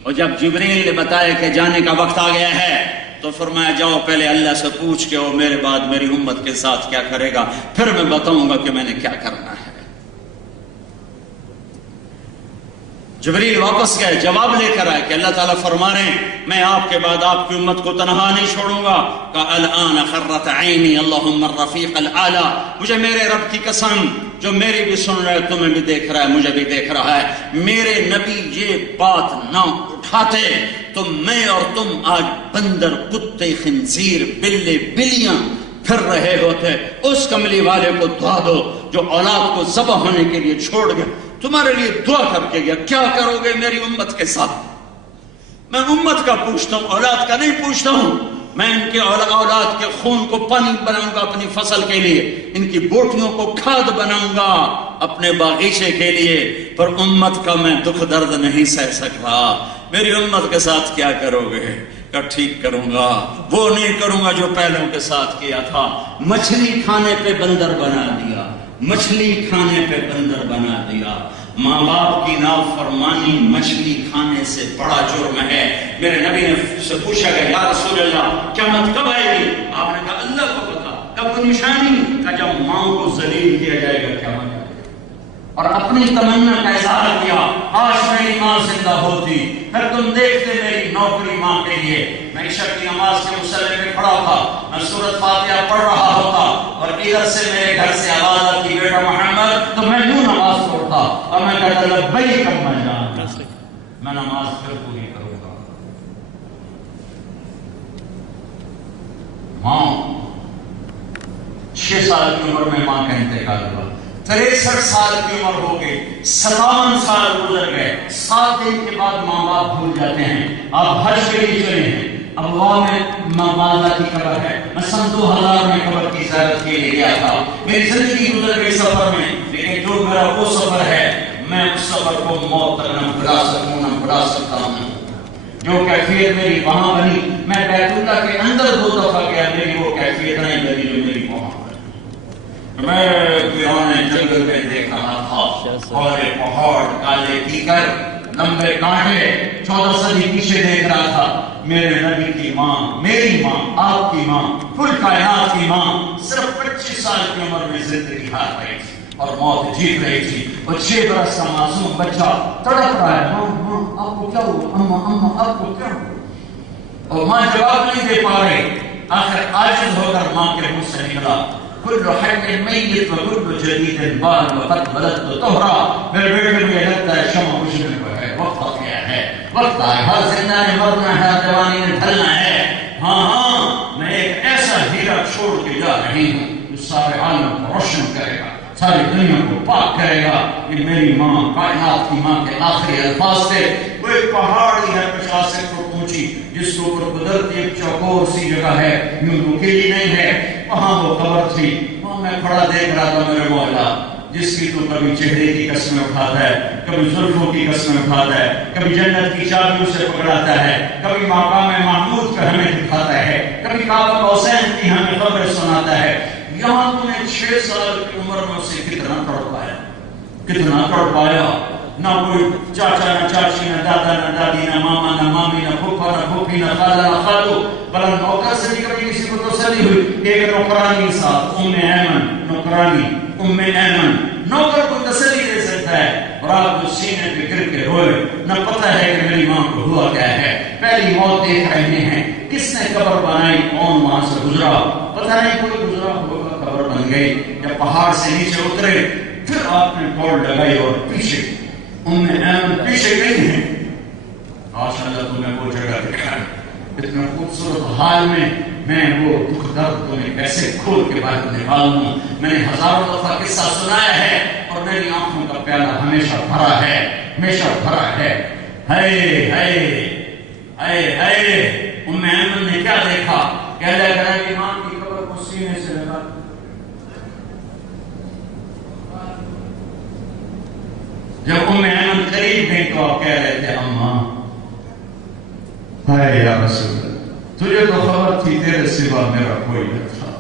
اور جب جبریل نے بتایا کہ جانے کا وقت آ گیا ہے تو فرمایا جاؤ پہلے اللہ سے پوچھ کے، اور میرے بعد میری امت کے ساتھ کیا کرے گا، پھر میں بتاؤں گا کہ میں نے کیا کرنا ہے. جبریل واپس گئے، جواب لے کر آئے کہ اللہ تعالیٰ فرما رہے ہیں میں آپ کے بعد آپ کی امت کو تنہا نہیں چھوڑوں گا. کہا الآن خرت عینی اللہم الرفیق الاعلی. مجھے میرے رب کی قسم، جو میری بھی سن رہا ہے تمہیں بھی دیکھ رہا ہے، مجھے بھی دیکھ رہا ہے، میرے نبی یہ بات نہ اٹھاتے تو میں اور تم آج بندر، کتے، خنزیر، بلے، بلیاں پھر رہے ہوتے. اس کملی والے کو دعا دو جو اولاد کو ذبح ہونے کے لیے چھوڑ گیا، تمہارے لیے دعا کر کے گیا. کیا کرو گے میری امت کے ساتھ؟ میں امت کا پوچھتا ہوں، اولاد کا نہیں پوچھتا ہوں. میں ان کے اولاد کے خون کو پانی بناؤں گا اپنی فصل کے لیے، ان کی بوٹیوں کو کھاد بناؤں گا اپنے باغیچے کے لیے، پر امت کا میں دکھ درد نہیں سہ سکتا. میری امت کے ساتھ کیا کرو گے؟ کہ ٹھیک کروں گا، وہ نہیں کروں گا جو پہلوں کے ساتھ کیا تھا. مچھلی کھانے پہ بندر بنا دیا، مچھلی کھانے پہ بندر بنا دیا. ماں باپ کی نافرمانی مچھلی کھانے سے بڑا جرم ہے. میرے نبی نے سے پوچھا گیا یا رسول اللہ قیامت کب آئے گی؟ آپ نے کہا اللہ کو پتا. کب نشانی؟ کہ جب ماں کو ذلیل کیا جائے گا قیامت آئے گی. اور اپنی تمنا کا اظہار کیا، کاش میری ماں زندہ ہوتی، پھر تم دیکھتے میری نوکری ماں کے لیے. میں عشاء کی نماز کے مصلی میں کھڑا تھا، میں سورۃ فاتحہ پڑھ رہا ہوتا اور ادھر سے میرے گھر سے آواز آتی بیٹا محمد، تو میں یوں نماز پڑھتا اور میں کہتا لبیک اما جان، میں نماز پھر پوری کروں گا. ماں 6 سال کی عمر میں ماں کا انتقال ہوا، 63 سال کی عمر ہو گئی، 57 سال گزر گئے. 7 دن کے بعد ماں باپ بھول جاتے ہیں. آپ حج کے لیے چلے ہیں، اب وہاں میں ماں والدہ کی قبر ہے. میں سن 2000 میں قبر کی زیارت کے لیے گیا تھا. میری زندگی گزر گئی سفر میں، لیکن جو میرا وہ سفر ہے میں اس سفر کو موت تک نہ بھلا سکوں، نہ بھلا سکتا ہوں. جو کیفیت میری وہاں بنی، میں بیت اللہ کے اندر 2 دفعہ گیا، میری وہ کیفیت نہیں بنی جو میری وہاں. میں جنگل میں دیکھ رہا تھا اور پہاڑ، کالے کیکر، لمبے کانٹے، 14 صدی پیچھے دیکھ رہا تھا. میرے نبی کی ماں، میری ماں، آپ کی ماں، کل کائنات کی ماں صرف 25 سال کی عمر میں زندگی ہار رہی تھی اور موت جیت رہی تھی. اور 6 برس کا معصوم بچہ تڑپ رہا ہے، ماں ماں آپ کو کیا ہوا، اما اما آپ کو کیا ہوا، اور ماں جواب نہیں دے پا رہی. آخر عاجز ہو کر ماں کے منہ سے نکلا کل حی میت و کل جدید بال وقت بلد طہرا. میرے بیٹے مجھے لگتا ہے شمع بجھنے کو ہے، وقت آ گیا ہے، وقت آیا، ہر زندہ نے مرنا ہے، جوانی نے ڈھلنا ہے. ہاں میں ایک ایسا ہیرا چھوڑ کے جا رہی ہوں جو سارے عالم کو روشن کرے گا، ساری دنیا کو پاک کرے گا. یہ میری ماں، کائنات کی ماں کے آخری الفاظ تھے. وہ ایک پہاڑی ہے 50 فٹ اونچی، جس کے اوپر قدرتی ایک چوکور سی جگہ ہے، یوں نکیلی نہیں ہے، وہاں وہ قبر تھی. وہاں میں کھڑا دیکھ رہا تھا میرے مولا، جس کی تو کبھی چہرے کی قسمیں اٹھاتا ہے، کبھی زلفوں کی قسمیں اٹھاتا ہے، کبھی جنت کی چابیوں سے پکڑاتا ہے، کبھی مقام محمود کا ہمیں دکھاتا ہے، کبھی قاب قوسین کی ہمیں خبریں سناتا ہے. یہاں تو نے 6 سال کی عمر میں سے کتنا تڑپایا، کتنا تڑپایا. نہ کوئی چاچا، نہ چاچی، نہ دادا، نہ دادی، نہ ماما، نہ مامی، نہ پھوپھا، نہ پھوپھی، نہ خالہ، نہ خالو. بلند نوکر سے بھی کبھی کسی کو تسلی ہوئی. ایک نوکرانی صاحب ام ایمن، نوکرانی ام ایمن، نوکر کو تسلی دیتا ہے اور آپ کو سینے پہ گر کے روئے، نہ پتہ ہے کہ میری ماں کو ہوا کیا ہے، پہلی موت دیکھ رہے ہیں، کس نے قبر بنائی، کون وہاں سے گزرا، پتہ نہیں کوئی گزرا ہوگا، قبر بن گئی، جب پہاڑ سے نیچے اترے پھر آپ نے دوڑ لگائی اور پیچھے ایمن پیچھے گئی ہیں، ماشاءاللہ تمہیں وہ جگہ دکھا اتنا خوبصورت حال میں وہ دکھ درد تمہیں کیسے کھول کے باہر نکالوں، میں نے ہزاروں دفعہ قصہ سنایا ہے اور میری آنکھوں کا پیالہ ہمیشہ بھرا ہے، ہمیشہ بھرا ہے۔ ہائے ہائے ہائے ہائے، ایمن نے کیا دیکھا کہ اللہ تعالیٰ کی ماں کی قبر کو سینے سے لگا، جب ایمن قریب گئی تو آپ کہہ رہے تھے اماں ہائے یا رسول اللہ، تجھے تو خبر تھی تیرے سوا میرا کوئی نہ تھا،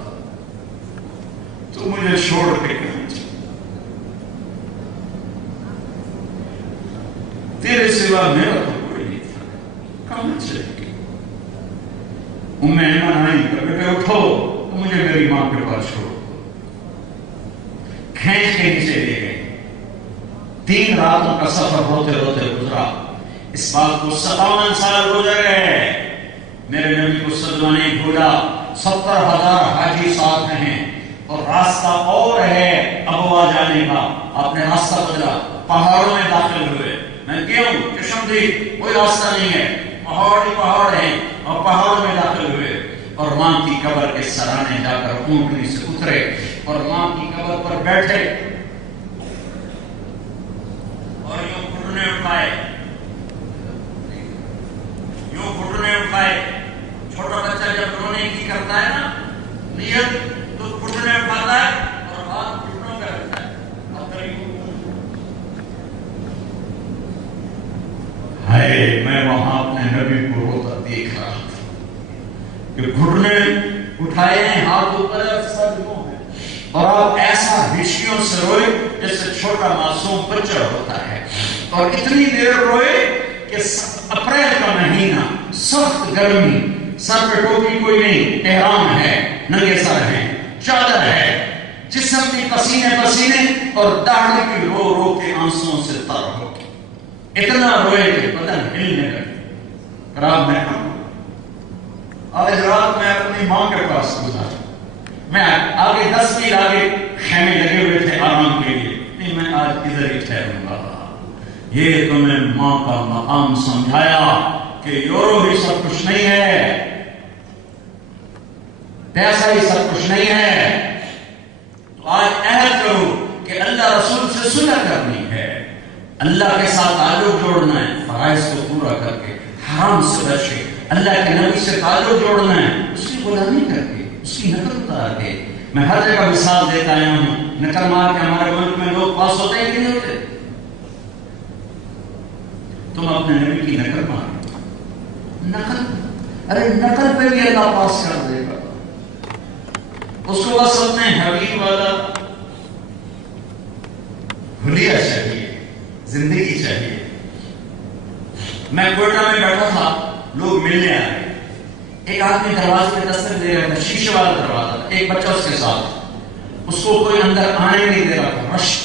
تو مجھے چھوڑ کے کہاں چلا، تیرے سوا میرا تو کوئی نہیں تھا، کہاں چلے گی؟ ایمن آئی کہ اٹھو تو مجھے میری ماں کے پاس چھوڑو، کھینچ کے نیچے لے گئے، 3 راتوں کا سفر ہوتے ہوتے گزرا، اس بات کو 57 سال گزر گئے، میرے نبی کو صدقہ نہیں بھولا، 70,000 حاجی ساتھ ہیں اور راستہ اور ہے ابوا جانے کا، آپ نے راستہ بدلا، پہاڑوں میں داخل ہوئے، میں کیوں چشمدی کوئی راستہ نہیں ہے، پہاڑ ہی پہاڑ ہیں اور پہاڑوں میں داخل ہوئے، اور ماں کی قبر کے سرانے جا کر اونٹنی سے اترے اور ماں کی قبر پر بیٹھے اور یوں گھٹنے اٹھائے، یوں گھٹنے اٹھائے، چھوٹا بچہ جب رونے کی کرتا ہے نا نیت تو گھٹنے اٹھاتا ہے اور ہاتھ گھٹنوں پہ رکھتا ہے، ہائے میں وہاں اپنے نبی کو روتا دیکھ رہا تھا کہ گھٹنے اٹھائے ہیں، ہاتھ اوپر صدقوں ہے، اور آپ ایسا ہچکیوں سے روئے جیسے چھوٹا معصوم بچہ ہوتا ہے، اور اتنی دیر روئے کہ اپریل کا مہینہ، سخت گرمی، سر پہ ٹوپی کوئی نہیں، احرام ہے، ننگے سر ہیں، چادر ہے، جسم کی پسینے پسینے اور داڑھی کی رو رو کے آنسوؤں سے تر ہو، اتنا روئے کہ بدن ہلنے لگے۔ رات میں آج رات میں اپنی ماں کے پاس گزارا، میں آگے 10 میل آگے خیمے لگے ہوئے تھے آرام کے لیے، نہیں میں آج ادھر ہی ٹھہروں گا، یہ تمہیں ماں کا مقام سمجھایا کہ یورو ہی سب کچھ نہیں ہے، پیسہ ہی سب کچھ نہیں ہے، تو آج عہد کرو کہ اللہ رسول سے صلح کرنی ہے، اللہ کے ساتھ تعلق جوڑنا ہے، فرائض کو پورا کر کے، حرام سے بچ کے، اللہ کے نبی سے تعلق جوڑنا ہے، اس کی غلامی کر کے، اس کی نقل اتار کے۔ میں ہر جگہ مثال دیتا آیا ہوں، نقل مار کے ہمارے ملک میں لوگ پاس ہوتے ہیں کہ نہیں ہوتے؟ تم اپنے نبی کی نقل مارو، نقل، ارے نقل پہ بھی اللہ پاس کر دے گا، اس کو بس اپنے حبیب والا حلیہ چاہیے، زندگی چاہیے۔ میں کوئٹہ میں بیٹھا تھا، لوگ ملنے آئے، ایک آدمی دروازے پہ دستک دے رہا تھا، شیشے والا دروازہ تھا، ایک بچہ اس کے ساتھ، اس کو کوئی اندر آنے نہیں دے رہا تھا، رش،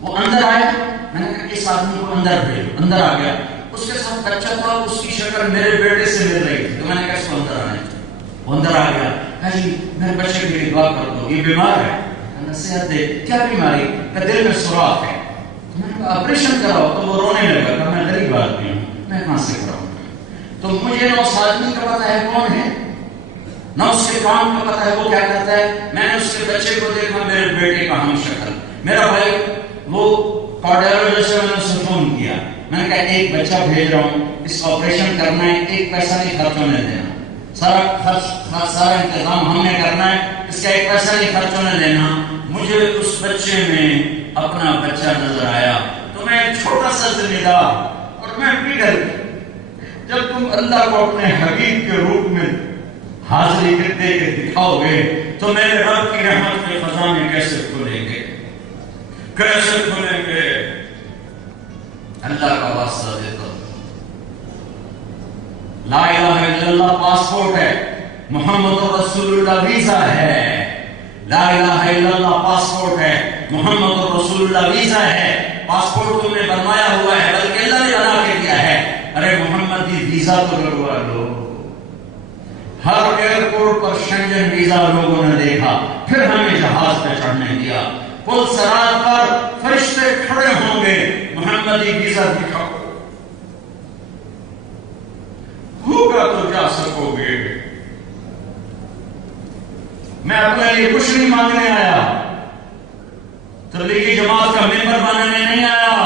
وہ اندر آیا، میں نے کہا اس آدمی کو اندر بھیجو، اندر آ گیا، اس کے ساتھ بچہ تھا، اس کی شکل میرے بیٹے سے مل رہی تھی، تو میں نے کہا اس کو اندر آنے، وہ اندر آ گیا، کہا جی میرے بچے کے لیے دعا کر دو، یہ بیمار ہے، نصیحت دے، کیا بیماری؟ کہ دل میں سوراخ ہے، تو میں نے کہا آپریشن کراؤ، تو وہ رونے لگا کہ میں غریب آدمی ہوں، میں کہاں سے کراؤں؟ تو مجھے نہ اس آدمی کا پتہ ہے کون ہے، نہ اس کے کام کا پتہ ہے وہ کیا کرتا ہے، میں نے اس کے بچے کو دیکھا، میرے بیٹے کا ہم شکل، میرا بھائی وہ کارڈیالوجسٹ سے میں نے اسے فون کیا، میں نے کہا ایک بچہ بھیج رہا ہوں، اس کا آپریشن کرنا ہے، ایک پیسہ نہیں خرچ ہونے دینا، سارا انتظام ہم نے کرنا ہے، اس کا ایک پیسہ نہیں خرچ ہونے دینا۔ مجھے اس بچے میں اپنا بچہ نظر آیا، تو میں ایک چھوٹا سا ذمہ دار، اور میں پگھل گیا۔ جب تم اللہ کو اپنے حبیب کے روپ میں حاضری دے کے دکھاؤ گے تو میرے رب کی رحمت کے خزانے کیسے کھلیں گے، کیسے کھلیں گے؟ اللہ کا واسطہ دیتا ہوں، لا الہ الا اللہ پاسپورٹ ہے، محمد رسول اللہ ویزا ہے، لا الہ الا اللہ پاسپورٹ ہے، محمد رسول اللہ ویزا ہے، پاسپورٹ تم نے بنوایا ہوا ہے، بلکہ اللہ نے بنا کے دیا ہے. ارے محمدی ویزا تو لگوا لو. ہر ایئرپورٹ پر شنگن ویزا لوگوں نے دیکھا، پھر ہمیں جہاز پہ چڑھنے دیا. پل صراط پر فرشتے کھڑے ہوں گے، محمدی ویزا دکھاؤ، ہوگا تو جا سکو گے. میں اپنے لیے کچھ نہیں مانگنے آیا، تبلیغی جماعت کا ممبر بنانے نہیں آیا.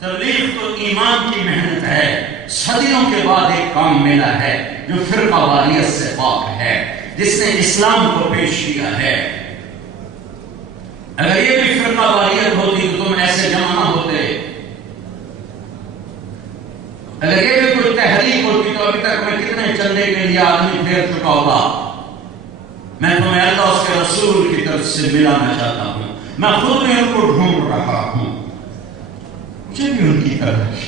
تبلیغ تو ایمان کی محنت ہے. صدیوں کے بعد ایک کام ملا ہے جو فرقہ واریت سے پاک ہے، جس نے اسلام کو پیش کیا ہے. اگر یہ بھی فرقہ واریت ہوتی تو تم ایسے جمع نہ ہوتے. اگر یہ بھی کوئی تحریک ہوتی تو ابھی تک میں کتنے چندے کے لیے آدمی پھیر چکا ہوگا. میں تمہیں اللہ اس کے رسول کی طرف سے ملانا چاہتا ہوں. میں خود بھی ان کو ڈھونڈ رہا ہوں، مجھے بھی ان کی تلاش،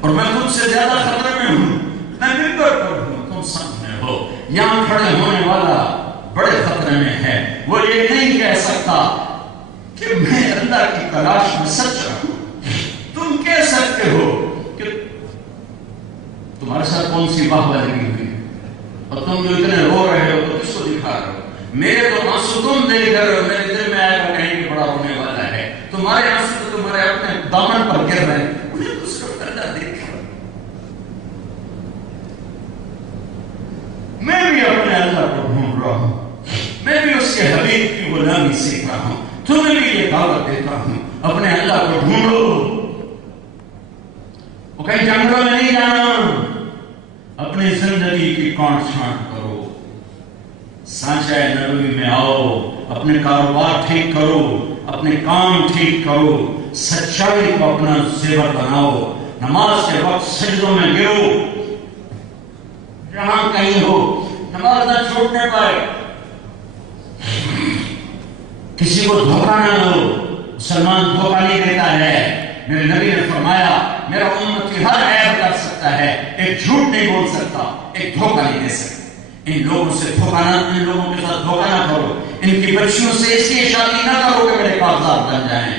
اور میں خود سے زیادہ خطرے میں ہوں. میں ممبر پر ہوں، تم سامنے ہو. یہاں کھڑے ہونے والا بڑے خطرے میں ہے. وہ یہ نہیں کہہ سکتا کہ میں اللہ کی تلاش میں سچا ہوں. تم کہہ سکتے ہو کہ تمہارے ساتھ کون سی واہ واہ لگی ہوئی ہے، اور تم جو اتنے رو رہے ہو تو کس کو دکھا رہے ہو. میرے تو آنسو تم دیکھ رہے ہو، میرے دل میں آئے گا کہیں کہ بڑا رونے والا ہے. تمہارے آنسو تو تمہارے اپنے دامن پر گر رہے ہیں. مجھے تو صرف اللہ دیکھ رہا. میں بھی اپنے اللہ کو ڈھونڈ رہا ہوں. میں بھی اس کے حبیب کی غلامی سیکھ رہا ہوں. تمہیں بھی یہ دعوت دیتا ہوں، اپنے اللہ کو ڈھونڈو. وہ کہیں جنگلوں میں نہیں جانا، اپنی زندگی کی کانٹ چھانٹ کرو. سانچہ نبوی میں آؤ، اپنے کاروبار ٹھیک کرو، اپنے کام ٹھیک کرو، سچائی کو اپنا زیور بناؤ. نماز کے وقت سجدوں میں گرو، جہاں کہیں ہو نماز نہ چھوٹنے پائے. کسی کو دھوکہ نہ دو. مسلمان دھوکہ نہیں دیتا ہے. میرے نبی نے فرمایا میرا امت کی ہر عیب کر سکتا ہے، ایک جھوٹ نہیں بول سکتا، ایک دھوکہ نہیں دے سکتا. ان لوگوں سے دھوکہ نہ، ان لوگوں کے ساتھ دھوکہ نہ کرو. ان کی بچیوں سے اس لیے شادی نہ کرو کہ میرے کاغذات بن جائیں.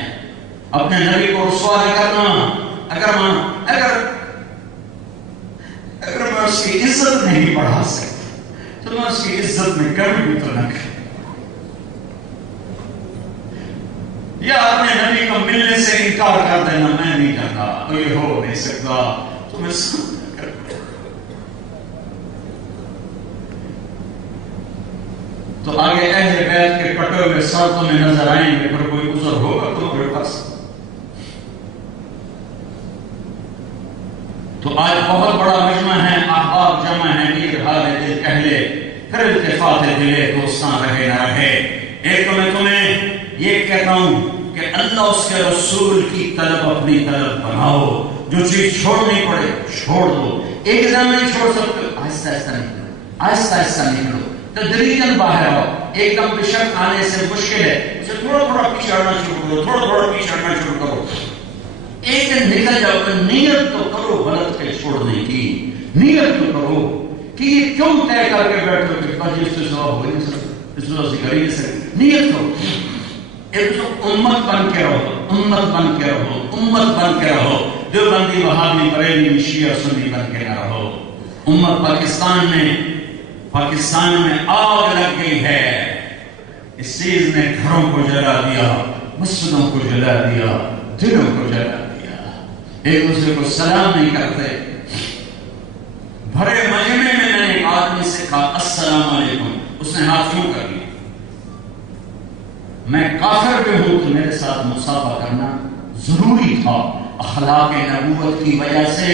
اپنے نبی کو رسوا نہ کرنا. اگر میں اس کی عزت نہیں بڑھا سکتا تو میں اس کی عزت میں کمی بھی تو نہ کروں. یا اپنے نبی کو ملنے سے انکار کر دینا، میں نہیں جاتا، تو یہ ہو نہیں سکتا، تو میں سامنا کر. تو آگے اہل بیت کے کٹے ہوئے ساتھوں میں نظر آئیں گے، پھر کوئی عذر ہوگا تمہارے پاس. تو آج بہت بڑا مجمع ہے، احباب جمع ہے، میر حال دل کہلے، پھر التفات دلے دوستاں رہے نہ رہے. ایک تو میں تمہیں یہ کہتا ہوں کہ اللہ اس کے رسول کی طلب اپنی طلب بناؤ. جو چیز چھوڑنی پڑے چھوڑ دو. ایک دم نہیں چھوڑ سکتے، آہستہ آہستہ نکلو، آہستہ آہستہ نکلو، تدریجاً باہر آؤ. ایک دم بشک آنے سے مشکل ہے، اسے تھوڑا تھوڑا پیچھے ہٹنا شروع کرو، تھوڑا تھوڑا پیچھے ہٹنا شروع کرو. ایک دن نکل جاؤ. نیت تو کرو غلط کے چھوڑنے کی، نیت تو کرو کہ یہ کیوں طے کر کے بیٹھو کہ پانچ اس سے ثواب ہو نہیں سکتا، اس وجہ سے کر ہی نہیں سکتے. نیت کرو. ایک تو امت بن کے رہو، امت بن کے رہو، امت بن کے رہو. دیوبندی وہابی بریلوی شیعہ سنی بن کے نہ رہو. امت پاکستان میں آگ لگ گئی ہے. اس چیز نے گھروں کو جلا دیا، مسجدوں کو جلا دیا، دلوں کو جلا دیا. ایک دوسرے کو سلام نہیں کرتے. بھرے مجمع میں میں نے ایک آدمی سے کہا السلام علیکم، اس نے ہاتھ کیوں کر لیا. میں کافر بھی ہوں تو میرے ساتھ مصافحہ کرنا ضروری تھا. اخلاق نبوت کی وجہ سے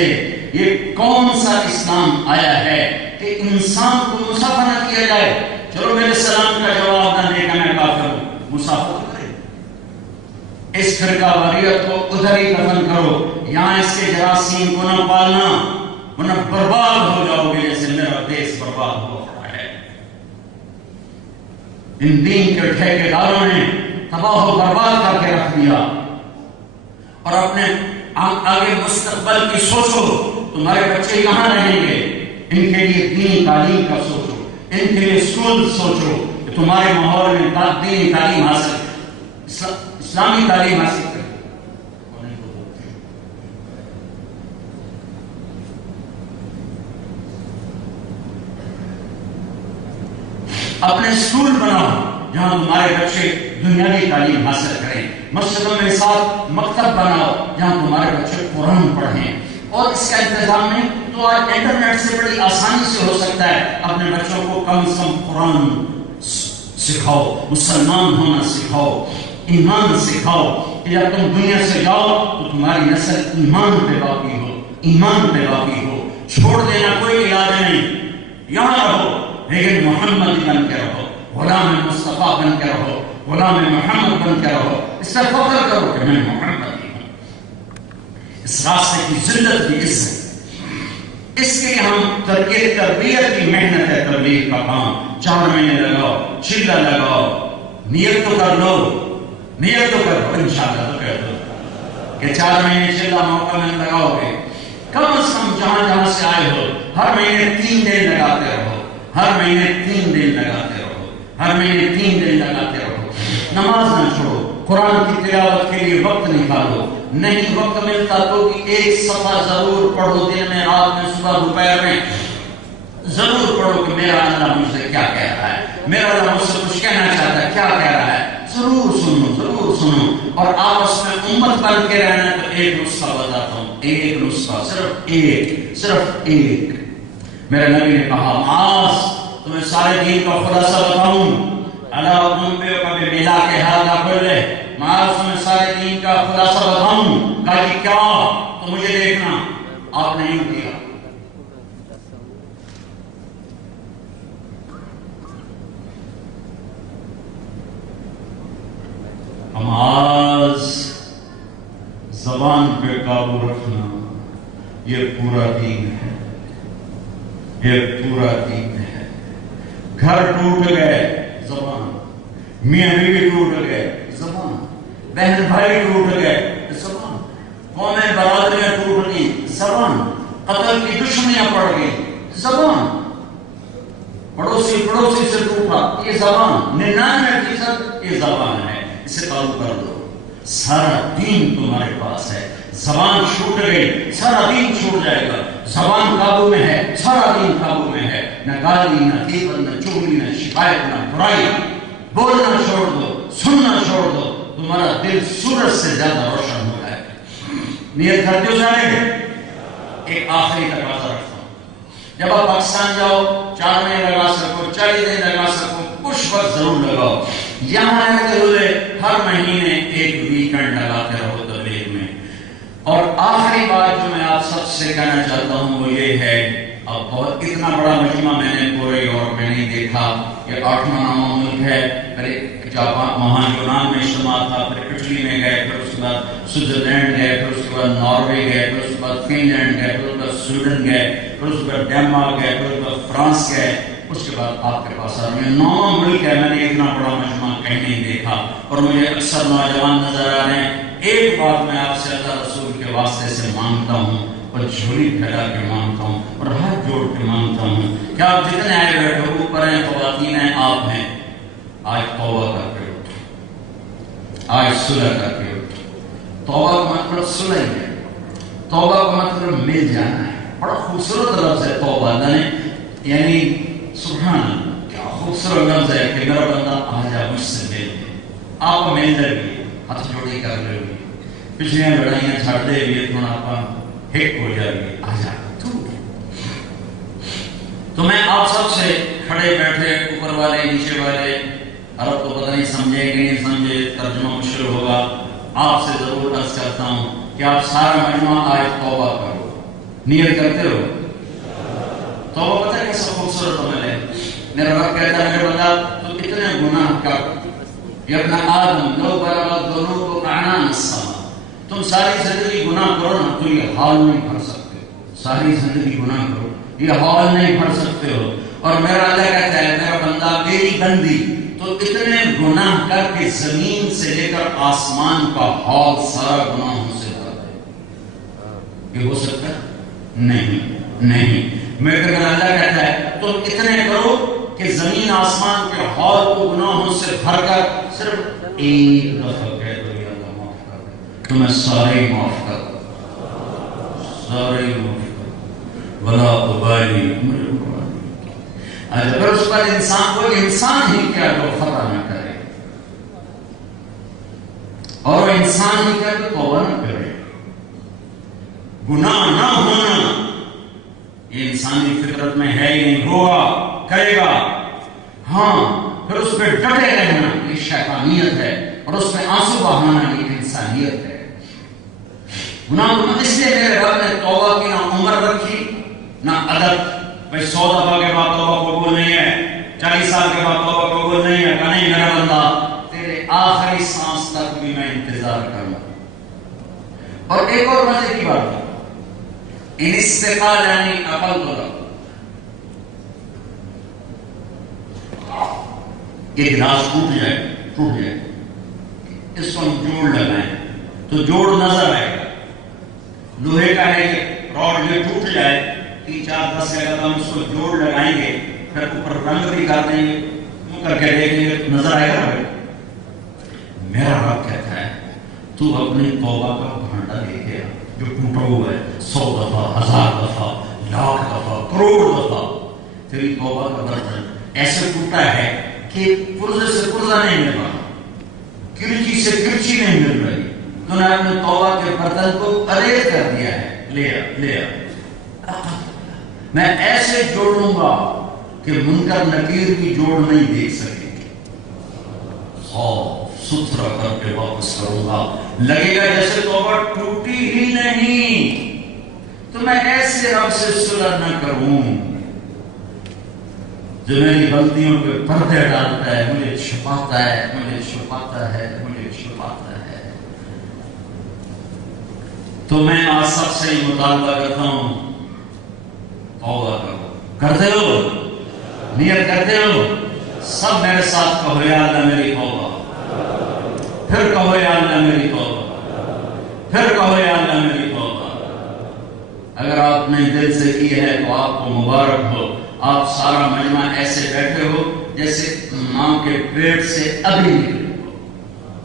یہ کون سا اسلام آیا ہے کہ انسان کو مصافحہ نہ کیا جائے. چلو میرے سلام کا جواب نہ دے کہ میں کافر ہوں، مصافحہ کرے. اس فرقہ واریت کو ادھر ہی دفن کرو. یہاں اس کے جراثیم کو نہ پالنا، ورنہ برباد ہو جاؤ گے جیسے میرا دیش برباد ہو رہا ہے. ان دین کے ٹھیکیداروں نے تباہ و برباد کر کے رکھ دیا. اور اپنے آگے مستقبل کی سوچو. تمہارے بچے کہاں رہیں گے؟ ان کے لیے دینی تعلیم کا سوچو، ان کے لیے اسکول سوچو کہ تمہارے ماحول میں دینی تعلیم حاصل. اسلامی تعلیم حاصل کریں. اپنے اسکول بناؤ جہاں تمہارے بچے دنیاوی تعلیم حاصل کریں. مسجدوں میں ساتھ مکتب بناؤ جہاں تمہارے بچے قرآن پڑھیں. اور اس کا انتظام نہیں تو آج انٹرنیٹ سے بڑی آسانی سے ہو سکتا ہے. اپنے بچوں کو کم از کم قرآن سکھاؤ, مسلمان ہونا سکھاؤ, ایمان سکھاؤ کہ جب تم دنیا سے جاؤ تو تمہاری نسل ایمان پہ باقی ہو, ایمان پہ باقی ہو. چھوڑ دینا کوئی علاج نہیں. یہاں رہو لیکن محمد بن کے رہو, غلام مصطفیٰ بن کے رہو, غلام محمد بن کے رہو. اس سے فخر کرو کہ میں محمد ہی ہوں. اس راستے کی ذلت کی عزت, اس کے ہم تربیت کی محنت ہے. تبلیغ کا کام 4 مہینے لگاؤ, چلہ لگاؤ, نیت تو کر لو, نیت تو کر لو, انشاءاللہ تو کر دو کہ 4 مہینے چلہ موقع میں لگاؤ گے. کم از کم جہاں جہاں سے آئے ہو ہر مہینے 3 دن لگاتے رہو, ہر مہینے 3 دن لگاتے رہو, ہر مہینے 3 دن لگاتے رہو. نماز نہ چھوڑو, قرآن کی تلاوت کے لیے وقت نکالو. نہیں وقت ملتا تو ایک صفحہ ضرور پڑھو, دن میں, رات میں, صبح دوپہر میں ضرور پڑھو کہ میرا اللہ مجھ سے کیا کہہ رہا ہے, میرا اللہ مجھ سے کچھ کہنا چاہتا ہے, کیا کہہ رہا ہے. ضرور سنو, ضرور سنو. اور آپس میں امت بن کے رہنا. تو ایک نسخہ بتاتا ہوں, ایک نسخہ, صرف ایک. میرے نبی نے کہا معاذ تمہیں سارے دین کا خلاصہ بتاؤں. اللہ کا بھی ملا کے ہاتھ نہ کھول لے. معاذ تمہیں سارے دین کا خلاصہ بتاؤں. کہا کہ کیا؟ تو مجھے دیکھنا. آپ نے یوں کیا. معاذ زبان پہ قابو رکھنا یہ پورا دین ہے, یہ پورا دین ہے. گھر ٹوٹ گئے زبان, میاں بیوی ٹوٹ گئے زبان, بہن بھائی ٹوٹ گئے زبان, قومیں برادریاں ٹوٹ گئی زبان, قتل کی دشمنیاں پڑ گئی زبان, پڑوسی سے ٹوٹا یہ زبان. 99% یہ زبان ہے. اسے قابو کر دو. سارا دین تمہارے پاس ہے. زبان چھوٹ گئی, سارا دین چھوٹ جائے گا. زبان قابو میں ہے, سارا دین قابو میں ہے. نہ گالی, نہ غیبت, نہ چغلی, نہ شکایت, نہ برائی. بولنا چھوڑ دو, سننا چھوڑ دو. تمہارا دل سورج سے زیادہ روشن ہو جائے گا. نیت کرتے ہو جانے. ایک آخری تقاضا رکھتا ہوں, جب آپ پاکستان جاؤ 4 مہینے لگا سکو, 40 دن لگا سکو, کچھ وقت ضرور لگاؤ. یہاں رہتے ہوئے ہر مہینے ایک ویکنڈ لگاتے رہو تبلیغ میں. اور آخری بات جو میں آپ سب سے کہنا چاہتا ہوں وہ یہ ہے, اب بہت اتنا بڑا مجمع میں نے پورے یورپ میں نہیں دیکھا. یہ 8واں ملک ہے. جاپان, وہاں یونان میں اجتماع تھا, پھر اٹلی میں گئے, پھر اس کے بعد سوئٹزرلینڈ گئے, پھر اس کے بعد ناروے گئے, پھر اس کے بعد فن لینڈ گئے, پھر اس کے بعد سویڈن گئے, پھر اس کے بعد ڈینمارک گئے, پھر اس کے بعد فرانس گئے. اس کے بعد آپ کے پاس 9 ملک ہے. میں نے اتنا بڑا مجمع کہیں نہیں دیکھا. اور مجھے اکثر نوجوان نظر آ رہے ہیں. ایک بات میں آپ سے اللہ رسول کے واسطے سے مانگتا ہوں, اور جھولی پھیلا کے مانگتا ہوں, اور ہاتھ جوڑ کے مانگتا ہوں کہ آپ جتنے آئے بیٹھے ہو, اوپر ہیں, خواتین ہیں, آپ ہیں, آج توبہ کر کے اٹھو, آج صلح کر کے اٹھو. توبہ کا مطلب صلح ہے. توبہ کا مطلب مل جانا ہے. بڑا خوبصورت لفظ ہے توبہ. یعنی سبحان اللہ, کیا خوبصورت لفظ ہے کہ میرا بندہ آ جا مجھ سے مل لے. آپ مل لے, ہاتھ جوڑی کر لے, پچھلیاں لڑائیاں چھاڑ دے بھی, تھوڑا آپ ہک ہو جائے, آ جا. تو میں آپ سب سے کھڑے بیٹھے, اوپر والے نیچے والے, عرب تو پتہ نہیں سمجھے کہ نہیں سمجھے, ترجمہ مشکل ہوگا, آپ سے ضرور عرض کرتا ہوں کہ آپ سارا مجمع آج توبہ کرو. نیت کرتے ہو توبہ؟ پتہ ہے کیسا خوبصورت عمل ہے. میرا رب کہتا ہے میرے بندہ تو اتنے گناہ کر, یا ابن آدم لو بلغت ذنوبک عنان السماء, تم ساری زندگی گناہ کرو نا تو یہ حال نہیں بھر سکتے. ساری زندگی گناہ کرو, یہ حال نہیں بھر سکتے ہو. اور میرا اللہ کہتا ہے میرا بندہ میری بندی تو اتنے گناہ کر کے زمین سے لے کر آسمان کا حال سارا گناہوں سے بھر دے. یہ ہو سکتا ہے؟ نہیں. میرا اللہ کہتا ہے تم اتنے کرو کہ زمین آسمان کے حال کو گناہوں سے بھر کر صرف ایک دفعہ کہہ دو تو میں سارے معاف کر دوں، سارے معاف کر، ولا ابالی۔ اگر اس پر انسان کوئی انسان ہی کیا جو خطا نہ کرے، اور انسان ہی کیا تو توبہ نہ کرے، گناہ نہ ہونا یہ انسانی فطرت میں ہے ہی نہیں، ہوگا کرے گا، ہاں پھر اس پہ ڈٹے رہنا یہ شیطانیت ہے، اور اس میں آنسو بہانا یہ انسانیت ہے۔ گناہ اس لیے میرے رب نے توبہ کی نہ عمر رکھی نہ عدد، بھائی 100 دفعہ کے بعد توبہ قبول نہیں ہے، 40 سال کے بعد توبہ قبول نہیں ہے، کہ نہیں میرا بندہ تیرے آخری سانس تک بھی میں انتظار کروں۔ اور ایک اور مزے کی بات ہے، ان استقال یعنی عقل تو رکھ، یہ گلاس ٹوٹ جائے اس کو ہم جوڑ لگائیں تو جوڑ نظر آئے گا، لوہے کا ہے کہ راڈ یہ ٹوٹ جائے 3 4 10 جگہ ہم اس کو جوڑ لگائیں گے، پھر اوپر رنگ بھی کر دیں گے، منہ کر کے دیکھیں گے نظر آئے گا۔ میرا رب کہتا ہے تو اپنی توبہ کا بھانڈا لے کے جو ٹوٹا ہوا ہے 100 دفعہ 1000 دفعہ 1,00,000 دفعہ کروڑ دفعہ، تیری توبہ کا برتن ایسے ٹوٹا ہے کہ پرزے سے پرزہ نہیں مل رہا، کرچی سے کرچی نہیں مل رہی، تو نے اپنے توبہ کے برتن کو ارے کر دیا ہے، لے آ میں ایسے جوڑوں گا کہ منکر نکیر بھی جوڑ نہیں دیکھ سکے، صاف ستھرا کر کے واپس کروں گا، لگے گا جیسے توبہ ٹوٹی ہی نہیں۔ تو میں ایسے رب سے صلح نہ کروں جو میری غلطیوں پہ پردے ڈالتا ہے، مجھے چھپاتا ہے، مجھے چھپاتا ہے، مجھے چھپاتا ہے۔ تو میں آج سب سے ہی مطالبہ کرتا ہوں، توبہ کرو، کرتے ہو، نیت کرتے ہو، سب میرے ساتھ کہو یا اللہ میری توبہ، پھر کہو یا اللہ میری توبہ، پھر کہو یا اللہ میری توبہ۔ اگر آپ نے دل سے کی ہے تو آپ کو مبارک ہو، آپ سارا مجمع ایسے بیٹھے ہو جیسے ماں کے پیٹ سے ابھی نکلے ہو،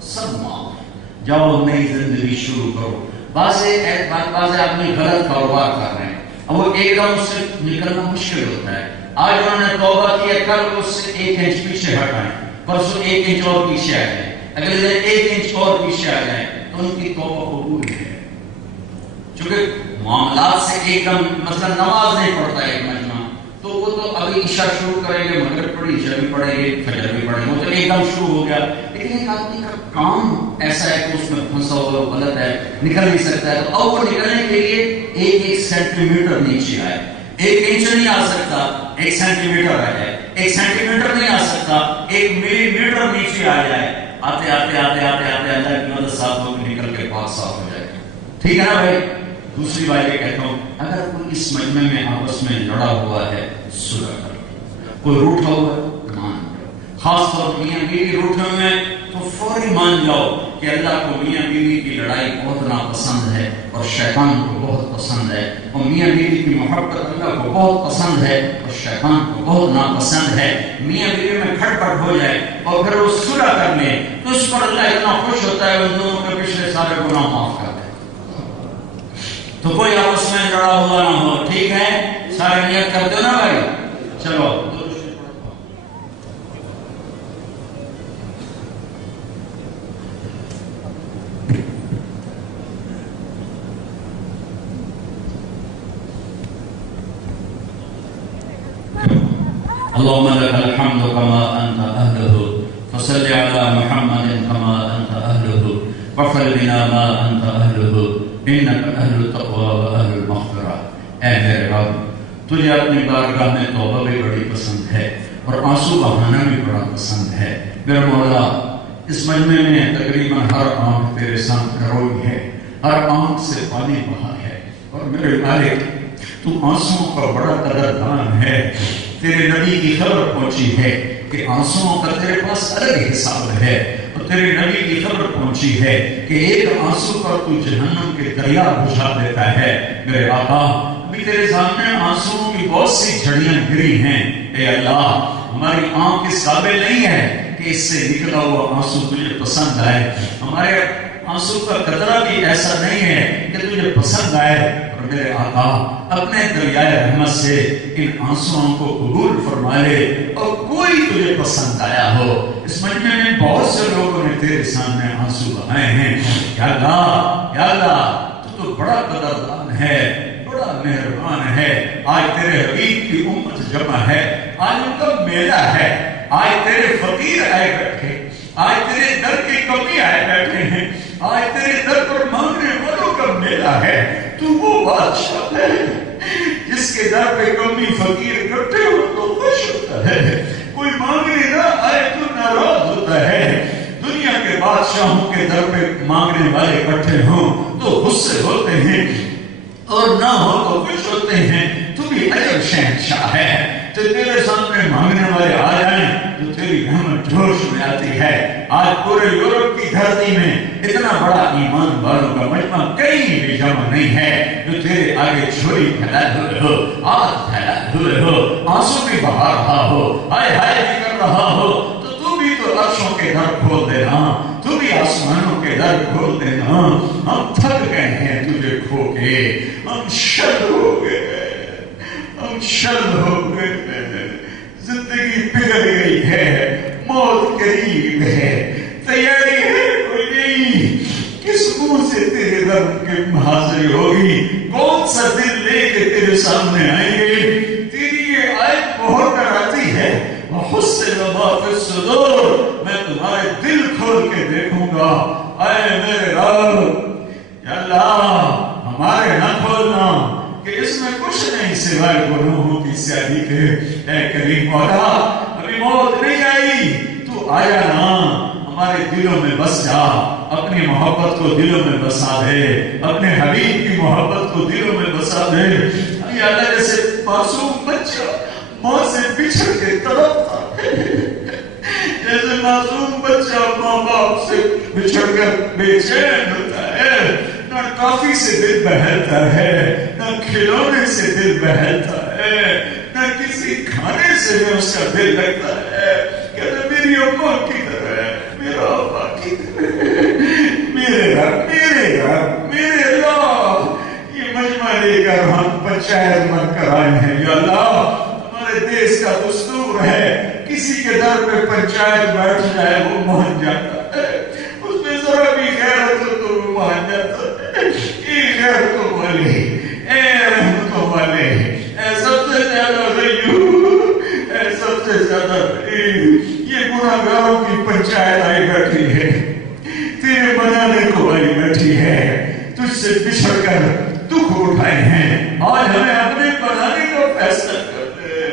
سب معاف، جاؤ نئی زندگی شروع کرو۔ بعض آدمی غلط کاروبار کر رہے ہیں، اب وہ ایک دم اس سے نکلنا مشکل ہوتا ہے، آج انہوں نے توبہ کی ہے، کل اس سے 1 انچ پیچھے ہٹائیں، پرسوں 1 انچ اور پیچھے آ جائیں، اگلے دن 1 انچ اور پیچھے آ جائیں، تو ان کی توبہ قبول ہے۔ چونکہ معاملات سے ایک دم، مثلا نماز نہیں پڑھتا ایک مجمع، تو وہ تو ابھی عشاء شروع کریں گے، مغرب پڑھی، عشاء بھی پڑھیں گے، فجر بھی پڑھیں گے، وہ تو ایک دم شروع ہو گیا۔ لیکن ایک آدمی کا کام ایسا ہے کہ اس میں پھنسا ہوا غلط ہے، نکل نہیں سکتا ہے، تو اب وہ نکلنے کے لیے 1 سینٹی میٹر نیچے آئے، 1 انچ نہیں آ سکتا، 1 سینٹی میٹر آ جائے، 1 سینٹی میٹر نہیں آ سکتا، 1 ملی میٹر نیچے آ جائے، آتے آتے آتے آتے آتے اللہ کی مدد ساتھ ہو کے نکل کے پاک صاف ہو جائے۔ ٹھیک ہے نا بھائی؟ دوسری بات یہ کہتا ہوں، اگر کوئی اس مجمع میں آپس میں لڑا ہوا ہے، صلح کرو، کوئی روٹھا ہوا ہے مان جاؤ، خاص طور پر میاں بیوی روٹھے ہوئے ہیں تو فوری مان جاؤ کہ اللہ کو میاں بیوی کی لڑائی بہت ناپسند ہے اور شیطان کو بہت پسند ہے، اور میاں بیوی کی محبت اللہ کو بہت پسند ہے اور شیطان کو بہت ناپسند ہے۔ میاں بیوی میں کھٹ پٹ ہو جائے اور پھر وہ صلح کر لے تو اس پر اللہ اتنا خوش ہوتا ہے، ان دونوں کے پچھلے سارے گناہ معاف کر دے۔ تو کوئی آپس میں لڑا ہوا نہ ہو، ٹھیک ہے؟ سارے نیت کرتے ہو نا بھائی؟ چلو اللهم لك الحمد كما أنت أهله، فصل على محمد كما أنت أهله، واغفر لنا ما أنت أهله، إنك أهل التقوى وأهل المغفرة۔ اے میرے رب، تجھے اپنی بارگاہ میں توبہ بھی بڑی پسند ہے اور آنسو بہانا بھی بڑا پسند ہے۔ میرے مولا، اس مجمع میں تقریباً ہر آنکھ تیرے سامنے روئی ہے، ہر آنکھ سے پانی بہا ہے، اور میرے مالک تو آنسوؤں کا بڑا قدردان ہے۔ تیرے نبی کی خبر پہنچی ہے کہ آنسوؤں کا تیرے پاس الگ حساب ہے، اور تیرے نبی کی خبر پہنچی ہے کہ ایک آنسو پر تو جہنم کے دریا بجھا دیتا ہے۔ میرے آقا، ابھی تیرے سامنے آنسوؤں کی بہت سی جھڑیاں گری ہیں، اے اللہ ہماری آنکھ اس قابل نہیں ہے کہ اس سے نکلا ہوا آنسو تجھے پسند آئے، ہمارے آنسو کا قطرہ بھی ایسا نہیں ہے کہ تجھے پسند آئے، اور میرے آقا اپنے دریائے رحمت سے ان آنسوؤں کو قبول فرما لے، اور کوئی تجھے پسند آیا ہو۔ اس مجمع میں بہت سے لوگوں نے تیرے سامنے آنسو بہائے ہیں، یا اللہ تو بڑا قدردان ہے، بڑا مہربان ہے۔ آج تیرے حبیب کی امت جمع ہے، آج ان کا میلہ ہے، آج تیرے فقیر آئے بیٹھے، آج تیرے در کی کمی آئے بیٹھے ہیں، آج تیرے در پر مانگنے والوں کا میلہ ہے۔ تو وہ بادشاہ ہے جس کے در پہ کمی فقیر اکٹھے ہو تو خوش ہوتا ہے، کوئی مانگنے نہ آئے تو ناراض ہوتا ہے۔ دنیا کے بادشاہوں کے در پہ مانگنے والے اکٹھے ہوں تو غصے ہوتے ہیں، اور نہ ہو تو خوش ہوتے ہیں۔ تو بھی عجب شہنشاہ ہے، تو تیرے سامنے مانگنے والے آ جائیں تو تیری رحمت جوش میں آتی ہے۔ آج پورے یورپ کی دھرتی میں اتنا بڑا ایمان والوں کا مجمع کہیں بھی جمع نہیں ہے جو تیرے آگے چھری پھیلائے ہوئے ہو، آگ پھیلائے ہوئے ہو، آنسو بھی بہا رہا ہو، ہائے ہائے بھی کر رہا ہو، تو بھی تو عرشوں کے در کھول دینا، تو بھی آسمانوں کے در کھول دینا۔ ہم تھک گئے ہیں تجھے کھو کے، ہم شل ہو گئے، ہم شل ہو گئے، زندگی پگھل گئی ہے، موت قریب ہے، تیاری ہے کوئی نہیں، کس منہ سے تیرے رب کے حاضری ہوگی، کون سا دل لے کے تیرے سامنے آئیں گے۔ تیری یہ آیت بہت ڈراتی ہے، وَحُسِّنَ مَا فِي الصُّدُورِ، میں تمہارے دل کھول کے دیکھوں گا۔ اے میرے رب، یا اللہ ہمارے نہ کھولنا کہ اس میں کچھ نہیں سوائے گناہوں کی سیاہی کے۔ اے کریم مولا، ابھی موت نہیں آئی، تو آیا نا، ہمارے دلوں میں بس جا، اپنی محبت کو دلوں میں بسا دے، اپنے حبیب کی محبت کو دلوں میں بسا دے۔ یا اللہ جیسے معصوم بچہ ماں سے بچھڑ کے تڑپتا ہے، جیسے معصوم بچہ ماں باپ سے بچھڑ کر بے چین ہوتا ہے، نہ کافی سے دل بہلتا ہے، نہ کھلونے سے دل بہلتا ہے، نہ کسی کھانے سے بھی اس کا دل لگتا ہے۔ کہتا میری اماں کی طرح ہے، میرا ابا کی طرح ہے، میرے رب میرے رب میرے اللہ، یہ مجمع لے کر ہم پنچایت من کر آئے ہیں۔ یا اللہ ہمارے دیش کا دستور ہے، کسی کے در پہ پنچایت بیٹھ جائے وہ مان جاتا ہے، اس میں ذرا بھی غیرت ہو تو وہ مان جاتا ہے۔ اے غیرتوں والے، اے رحمتوں والے، اے سب سے زیادہ غیور، اے سب سے زیادہ رحیم، یہ گناہگاروں کی پنچایت آئی بیٹھی ہے، تیرے بنانے کو آئی بیٹھی ہے، تجھ سے بچھڑ کر دکھ اٹھائے ہیں، آج ہمیں اپنے بنانے کا فیصلہ کر دے۔